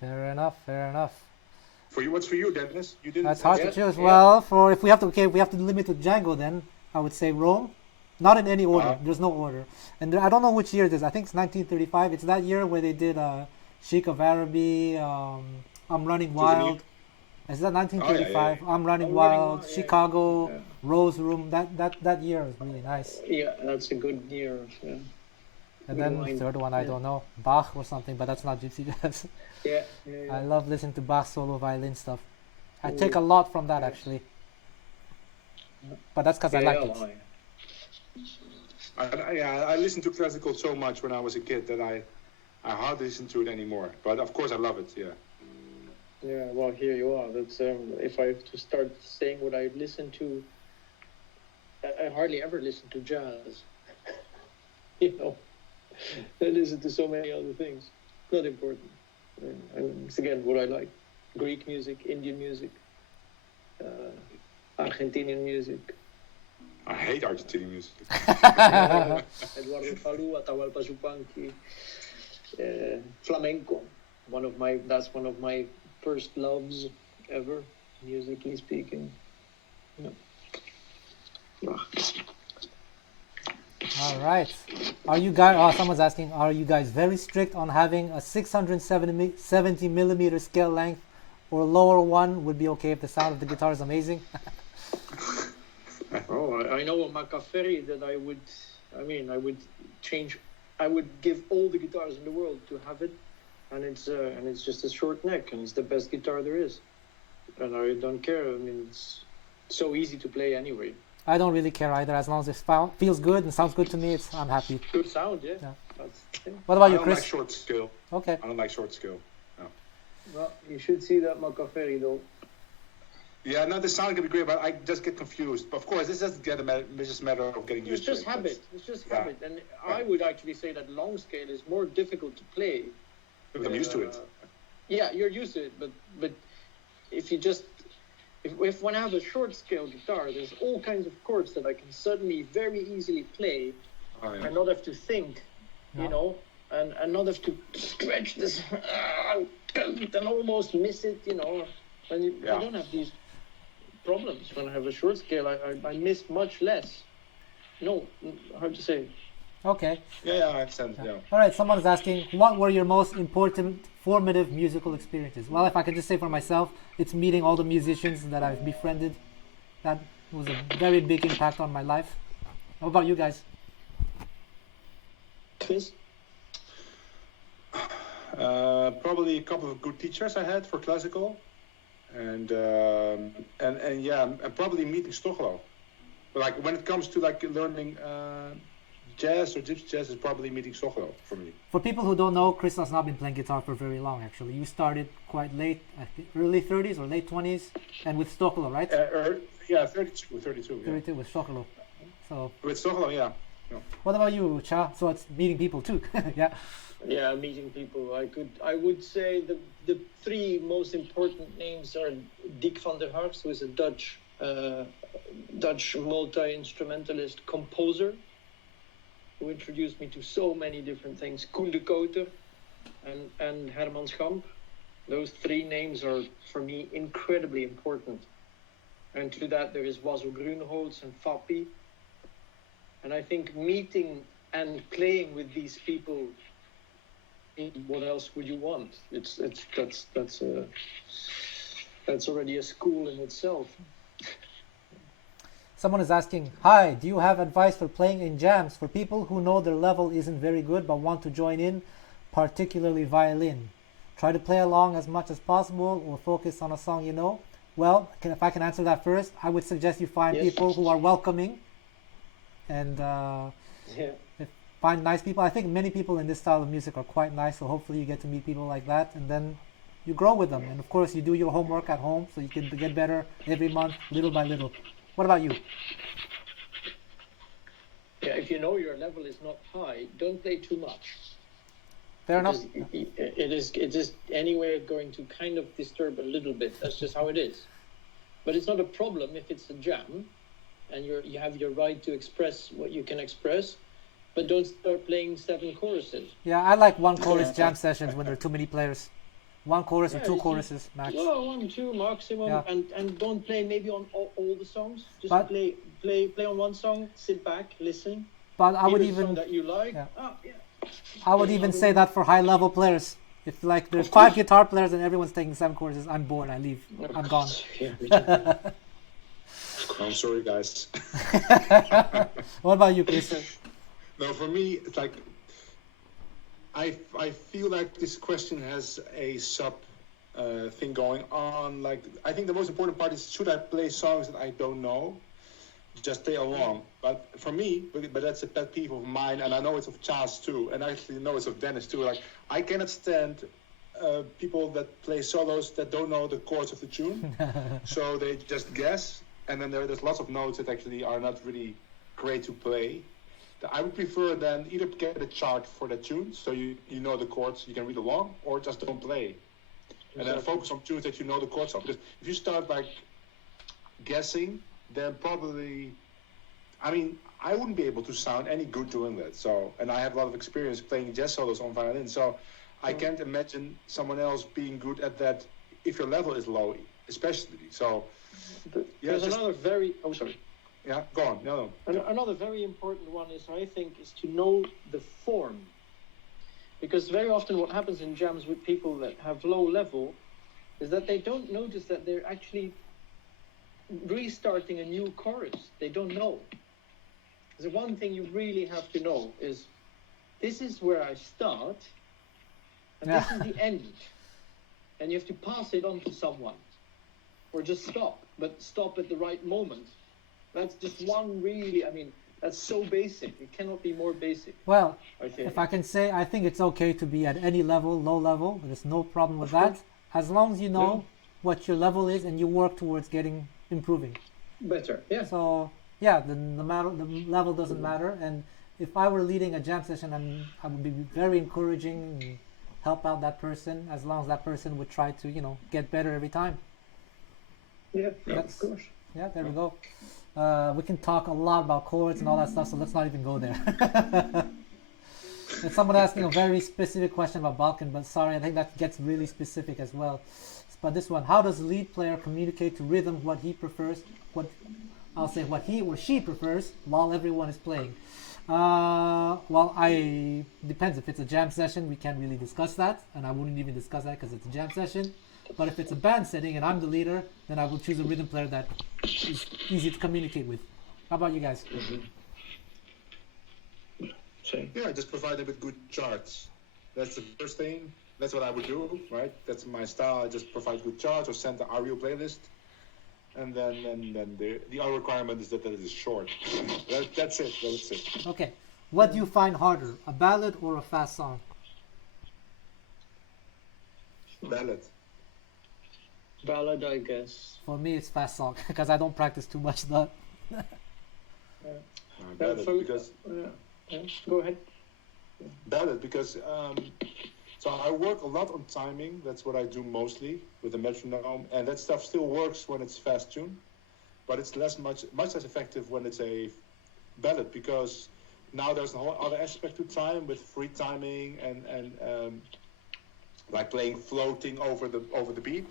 Fair enough. Fair enough. For you, what's for you, Dennis? You didn't. That's hard to Yeah, choose. yeah. Well, for if we have to limit to Django, then I would say Rome. Not in any order. There's no order. And I don't know which year it is. I think it's 1935. It's that year where they did Sheik of Araby, I'm Running Wild. Is that 1935? I'm Running Wild, yeah. Chicago, Yeah. Rose Room. That year was really nice. Yeah, that's a good year. Yeah, And Good then line. the third one, I Yeah. don't know, Bach or something, but that's not Gypsy jazz. yeah. I love listening to Bach solo violin stuff. I Ooh. take a lot from that Yes. actually. But that's because I like it. I listened to classical so much when I was a kid that I hardly listen to it anymore. But of course I love it. Yeah. Yeah, well, here you are. That's if I have to start saying what I listen to, I hardly ever listen to jazz. You know, I listen to so many other things. Not important. And it's again what I like: Greek music, Indian music, Argentinian music. I hate Argentinian music. Eduardo Palu, Atahualpa Yupanqui, flamenco. That's one of my first loves ever, musically speaking. Yeah. All right. Are you guys? Someone's asking. Are you guys very strict on having a 670 millimeter scale length, or lower one would be okay if the sound of the guitar is amazing? Oh, I know a Macaferri that I would change. I would give all the guitars in the world to have it, and it's just a short neck, and it's the best guitar there is, and I don't care. I mean, it's so easy to play anyway. I don't really care either. As long as it feels good and sounds good to me, I'm happy. Good sound, yeah. Yeah. That's the thing. What about I you, don't Chris? like short scale. Okay. I don't like short scale. Well, you should see that Macaferri though. Yeah, no, the sound can be great, but I just get confused. But of course, this doesn't get it's just a matter of getting It's used just to it. habit. It's just Yeah. habit, and I would actually say that long scale is more difficult to play. But I'm used to it. Yeah, you're used to it, but if you just if when I have a short scale guitar, there's all kinds of chords that I can suddenly very easily play, Oh, yeah. and not have to think, Yeah. you know, and not have to stretch this and almost miss it, you know. And Yeah. I don't have these problems when I have a short scale. I miss much less. No, hard to say. Okay. Yeah, I understand. Yeah. All right. Someone is asking, what were your most important formative musical experiences? Well, if I could just say for myself, it's meeting all the musicians that I've befriended. That was a very big impact on my life. How about you guys? Chris? Probably a couple of good teachers I had for classical, and yeah, and probably meeting Stochlo. But like when it comes to like learning jazz or gypsy jazz, is probably meeting Stochlo for me. For people who don't know, Chris has not been playing guitar for very long, actually. You started quite late, I think, early 30s or late 20s, and with Stochlo, right? Yeah, 32. Yeah. 32 with Stochlo. So, With Stochlo, yeah. what about you, Tcha? So it's meeting people too. Yeah. Yeah, meeting people. I would say the three most important names are Dick van der Harst, who is a Dutch multi-instrumentalist composer, who introduced me to so many different things. Koen de Koter and Herman Schamp. Those three names are, for me, incredibly important. And to that, there is Wazo Grunholz and Fappi. And I think meeting and playing with these people, what else would you want? That's already a school in itself. Someone is asking, hi, do you have advice for playing in jams for people who know their level isn't very good but want to join in, particularly violin? Try to play along as much as possible or focus on a song you know? Well, if I can answer that first, I would suggest you find Yes. people who are welcoming and find nice people. I think many people in this style of music are quite nice, so hopefully you get to meet people like that, and then you grow with them. And of course, you do your homework at home, so you can get better every month, little by little. What about you? Yeah, if you know your level is not high, don't play too much. Fair enough. It is anyway going to kind of disturb a little bit. That's just how it is. But it's not a problem if it's a jam, and you have your right to express what you can express. But don't start playing 7 choruses. Yeah, I like one chorus jam sessions when there are too many players. One chorus or 2 choruses max. Well, 1, 2 maximum, Yeah. and don't play maybe on all the songs. Just But- play on one song, sit back, listen. But I would Hear a song even that you like. yeah. Oh, yeah. I would even say that for high level players. If like there's 5 guitar players and everyone's taking 7 choruses, I'm bored. I leave. I'm gone. Yeah, I'm sorry, guys. What about you, Chris? No, for me, it's like I feel like this question has a sub thing going on. Like, I think the most important part is, should I play songs that I don't know? Just play along. But for me, but that's a pet peeve of mine, and I know it's of Charles too, and I actually know it's of Dennis too. Like, I cannot stand people that play solos that don't know the chords of the tune, so they just guess, and then there's lots of notes that actually are not really great to play. I would prefer then either get a chart for the tune, so you know the chords, you can read along, or just don't play. And then focus on tunes that you know the chords of. Because if you start like guessing, then probably, I mean, I wouldn't be able to sound any good doing that. So, and I have a lot of experience playing jazz solos on violin, so I can't imagine someone else being good at that if your level is low, especially. So, There's another very... Oh, sorry. Yeah, go on. No. Another very important one is, I think, is to know the form. Because very often what happens in jams with people that have low level is that they don't notice that they're actually restarting a new chorus. They don't know. The one thing you really have to know is, this is where I start, and this is the end. And you have to pass it on to someone. Or just stop, but stop at the right moment. That's just one really, I mean, that's so basic. It cannot be more basic. Well, I think. if I can say, I think it's okay to be at any level, low level. There's no problem with that, as long as you know what your level is and you work towards improving. Better, yeah. So yeah, the level doesn't matter. And if I were leading a jam session, I would be very encouraging and help out that person, as long as that person would try to get better every time. Yeah, of course. Yeah, there we go. We can talk a lot about chords and all that stuff, so let's not even go there. And someone asking a very specific question about Balkan, but sorry, I think that gets really specific as well. But this one, how does the lead player communicate to rhythm what he prefers, what he or she prefers while everyone is playing? Well, depends. If it's a jam session, we can't really discuss that, and I wouldn't even discuss that because it's a jam session. But if it's a band setting and I'm the leader, then I will choose a rhythm player that is easy to communicate with. How about you guys? Yeah, just provide them with good charts. That's the first thing. That's what I would do, right? That's my style. I just provide good charts or send the REO playlist. And then the other requirement is that it is short. That's it. Okay. What do you find harder, a ballad or a fast song? Ballad. Ballad, I guess. For me, it's fast song because I don't practice too much that. Ballad because go ahead. Ballad because so I work a lot on timing. That's what I do mostly with the metronome, and that stuff still works when it's fast tune, but it's much less effective when it's a ballad because now there's a whole other aspect to time with free timing and like playing floating over the beat.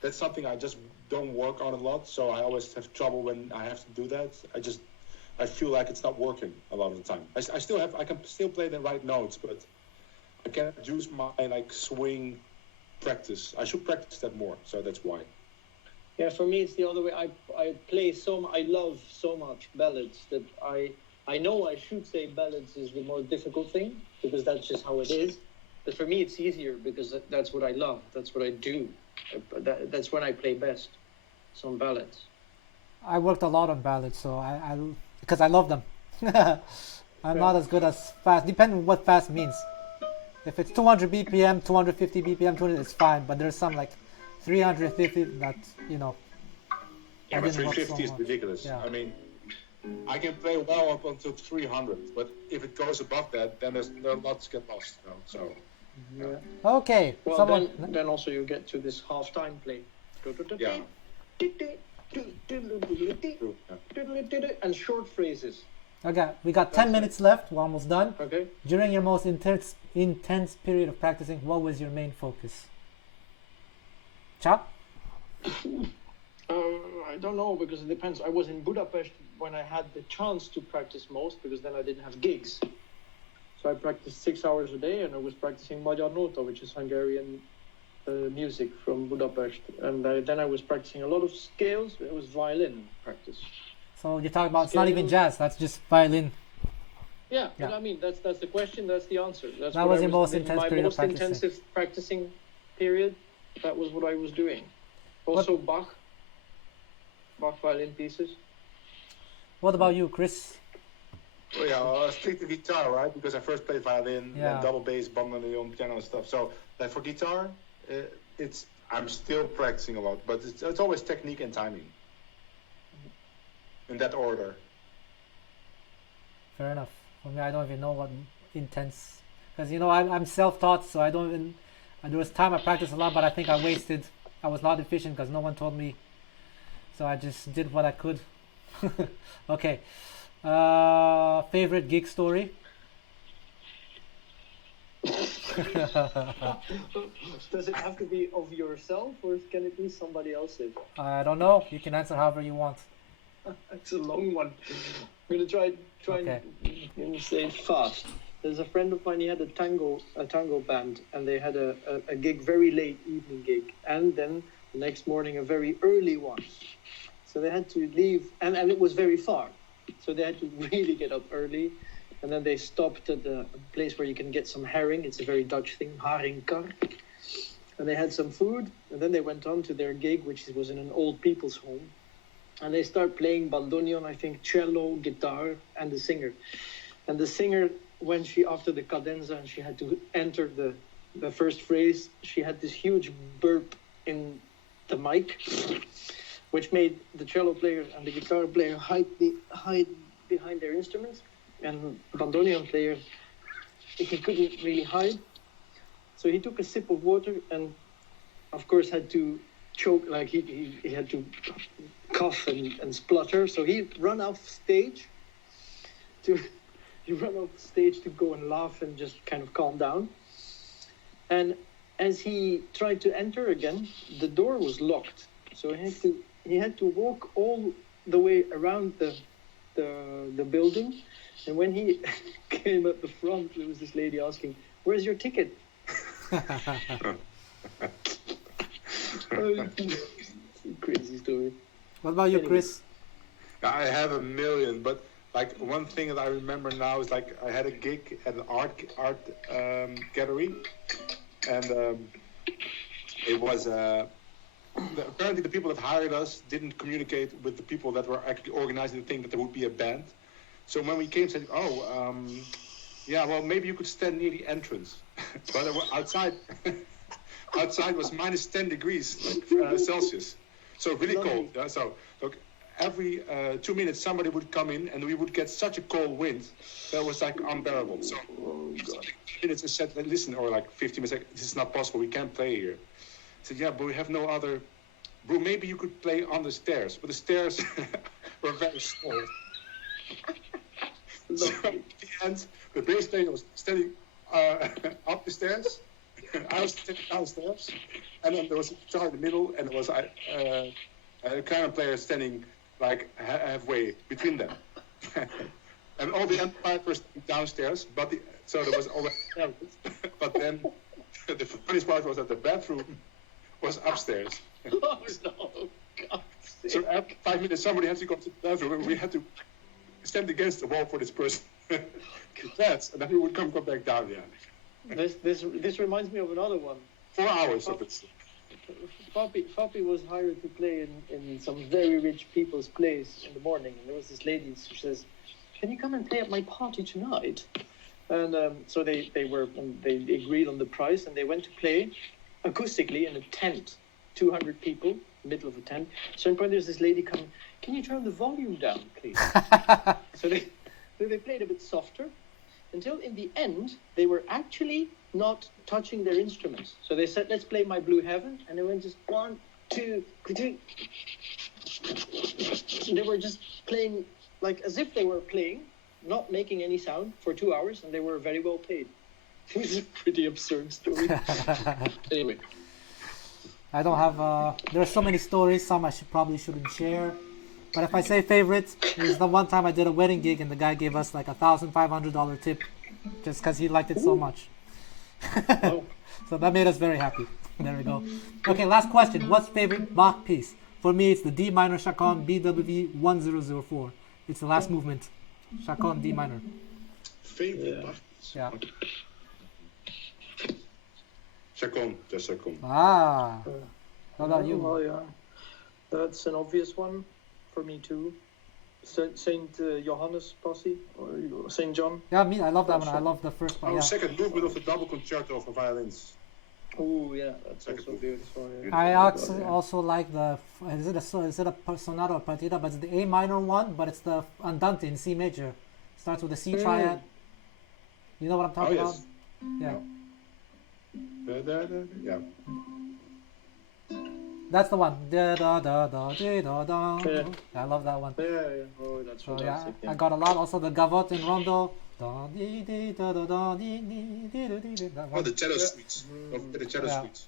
That's something I just don't work on a lot, so I always have trouble when I have to do that. I feel like it's not working a lot of the time. I can still play the right notes, but I can't use my swing practice. I should practice that more, so that's why. Yeah, for me it's the other way. I love so much ballads that I know I should say ballads is the more difficult thing because that's just how it is. But for me it's easier because that's what I love. That's what I do. That's when I play best. Some ballads. I worked a lot on ballads, so I because I love them. I'm not as good as fast. Depending on what fast means. If it's 200 BPM, 250 BPM, 200, it's fine. But there's some like 350 that Yeah, but 350 is ridiculous. Yeah. I mean, I can play well up until 300, but if it goes above that, then there are lots get lost. So Yeah. Okay. Well, someone. then also you get to this half-time play. Yeah. And short phrases. Okay, we got 10 minutes left. We're almost done. Okay. During your most intense period of practicing, what was your main focus? Tcha? I don't know, because it depends. I was in Budapest when I had the chance to practice most, because then I didn't have gigs. So I practiced 6 hours a day, and I was practicing Magyar Nota, which is Hungarian music from Budapest. And then I was practicing a lot of scales. It was violin practice. So you're talking about, it's not even jazz, that's just violin. Yeah, but I mean, that's the question, that's the answer. That's That what was your most intense my period of most practicing. intensive practicing period. That was what I was doing. Also Bach violin pieces. What about you, Chris? Oh, yeah, well, stick to guitar, right? Because I first played violin, Yeah. then double bass, bandoneon, piano and stuff. So, like for guitar, I'm still practicing a lot, but it's always technique and timing. In that order. Fair enough. For me, I don't even know what intense, because I'm self-taught, so I don't even. There was time I practiced a lot, but I think I was not efficient because no one told me, so I just did what I could. Okay. Favorite gig story? Does it have to be of yourself, or can it be somebody else's? I don't know. You can answer however you want. It's a long one. I'm gonna try Okay. and say it fast. There's a friend of mine. He had a tango band, and they had a gig, very late evening gig, and then the next morning a very early one. So they had to leave, and it was very far. So they had to really get up early, and then they stopped at a place where you can get some herring. It's a very Dutch thing, haringkar. And they had some food, and then they went on to their gig, which was in an old people's home. And they start playing bandoneon, I think, cello, guitar, and the singer. And the singer, when after the cadenza, and she had to enter the first phrase, she had this huge burp in the mic, which made the cello player and the guitar player hide behind their instruments. And the bandoneon player, he couldn't really hide. So he took a sip of water and, of course, had to choke, like he had to cough and splutter. So he ran off stage to go and laugh and just kind of calm down. And as he tried to enter again, the door was locked. So he had to walk all the way around the building. And when he came at the front, there was this lady asking, "Where's your ticket?" Crazy story. What about you, Chris? I have a million, but like one thing that I remember now is like I had a gig at an art gallery, and it was apparently the people that hired us didn't communicate with the people that were actually organizing the thing that there would be a band. So when we came, said, yeah, well maybe you could stand near the entrance, but outside was minus 10 degrees Celsius, so really cold. Yeah? So look, every 2 minutes somebody would come in and we would get such a cold wind that was like unbearable. So minutes I said, listen, or like 15 minutes, like, this is not possible, we can't play here. I said, yeah, but we have no other. Bro, maybe you could play on the stairs, but the stairs were very small. So at the end, the bass player was standing up the stairs, I was standing downstairs, and then there was a guitar in the middle, and there was a piano player standing like halfway between them. And all the amplifiers were downstairs, so there was all the but then the funniest part was that the bathroom was upstairs. Oh no, God. So after 5 minutes, somebody had to go to the bathroom, and we had to stand against the wall for this person. That's, and then we would come back down. Yeah. This reminds me of another one. 4 hours of it. Fabi was hired to play in some very rich people's place in the morning, and there was this lady who says, "Can you come and play at my party tonight?" And so they agreed on the price, and they went to play acoustically in a tent, 200 people, middle of a tent. So in point, there's this lady coming, "Can you turn the volume down, please?" So they played a bit softer, until in the end, they were actually not touching their instruments. So they said, let's play My Blue Heaven, and they went just 1, 2, 3. They were just playing like as if they were playing, not making any sound for 2 hours, and they were very well paid. It's a pretty absurd story. Anyway. I don't have, there are so many stories, some I probably shouldn't share. But if I say favorites, there's the one time I did a wedding gig and the guy gave us like $1,500 tip just because he liked it so much. So that made us very happy. There we go. Okay, last question. What's favorite Bach piece? For me, it's the D minor Chaconne BWV 1004. It's the last movement. Chaconne D minor. Favorite Bach piece? Yeah. Chaconne, just Chaconne. Ah. How about you? Well, yeah. That's an obvious one for me too. Saint Johannes Passie or Saint John. Yeah, me. I love that one. I love the first one. Oh, Yeah. second movement of the double concerto for violins. Oh yeah, that's also beautiful. Yeah. I also like the. Is it a sonata or partita? But it's the A minor one. But it's the Andante in C major. Starts with a C triad. You know what I'm talking about? Yeah. Yeah. That's the one. Da da da da da da da. Yeah. I love that one. Yeah, yeah. Oh, that's So fantastic. yeah, I got a lot. Also the gavotte in rondo. Da dee dee da da da dee dee dee dee dee. That Oh, one. the cello suites. The cello Yeah. suites.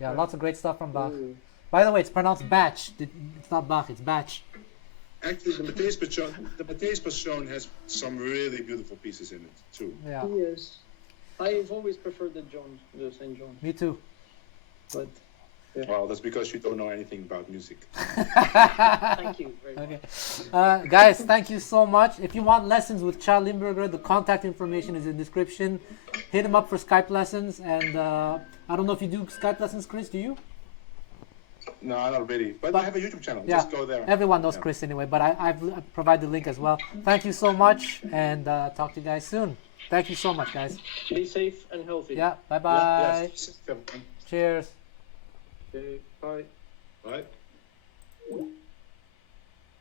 Yeah, lots of great stuff from Bach. Ooh. By the way, it's pronounced Bach. It's not Bach. It's Bach. Actually, the Matthäus Passion has some really beautiful pieces in it too. Yeah, Yes. I've always preferred the Saint John. me too. But Well, that's because you don't know anything about music. thank you very much. Okay, guys, thank you so much. If you want lessons with Tcha Limberger, the contact information is in the description. Hit him up for Skype lessons, and I don't know if you do Skype lessons, Chris. Do you? No, not really. But I have a YouTube channel. Yeah, Just go there. everyone knows Yeah. Chris anyway, but I provide the link as well. Thank you so much, and talk to you guys soon. Thank you so much, guys. Be safe and healthy. Yeah, bye-bye. Yes. Cheers. Okay, bye. Bye.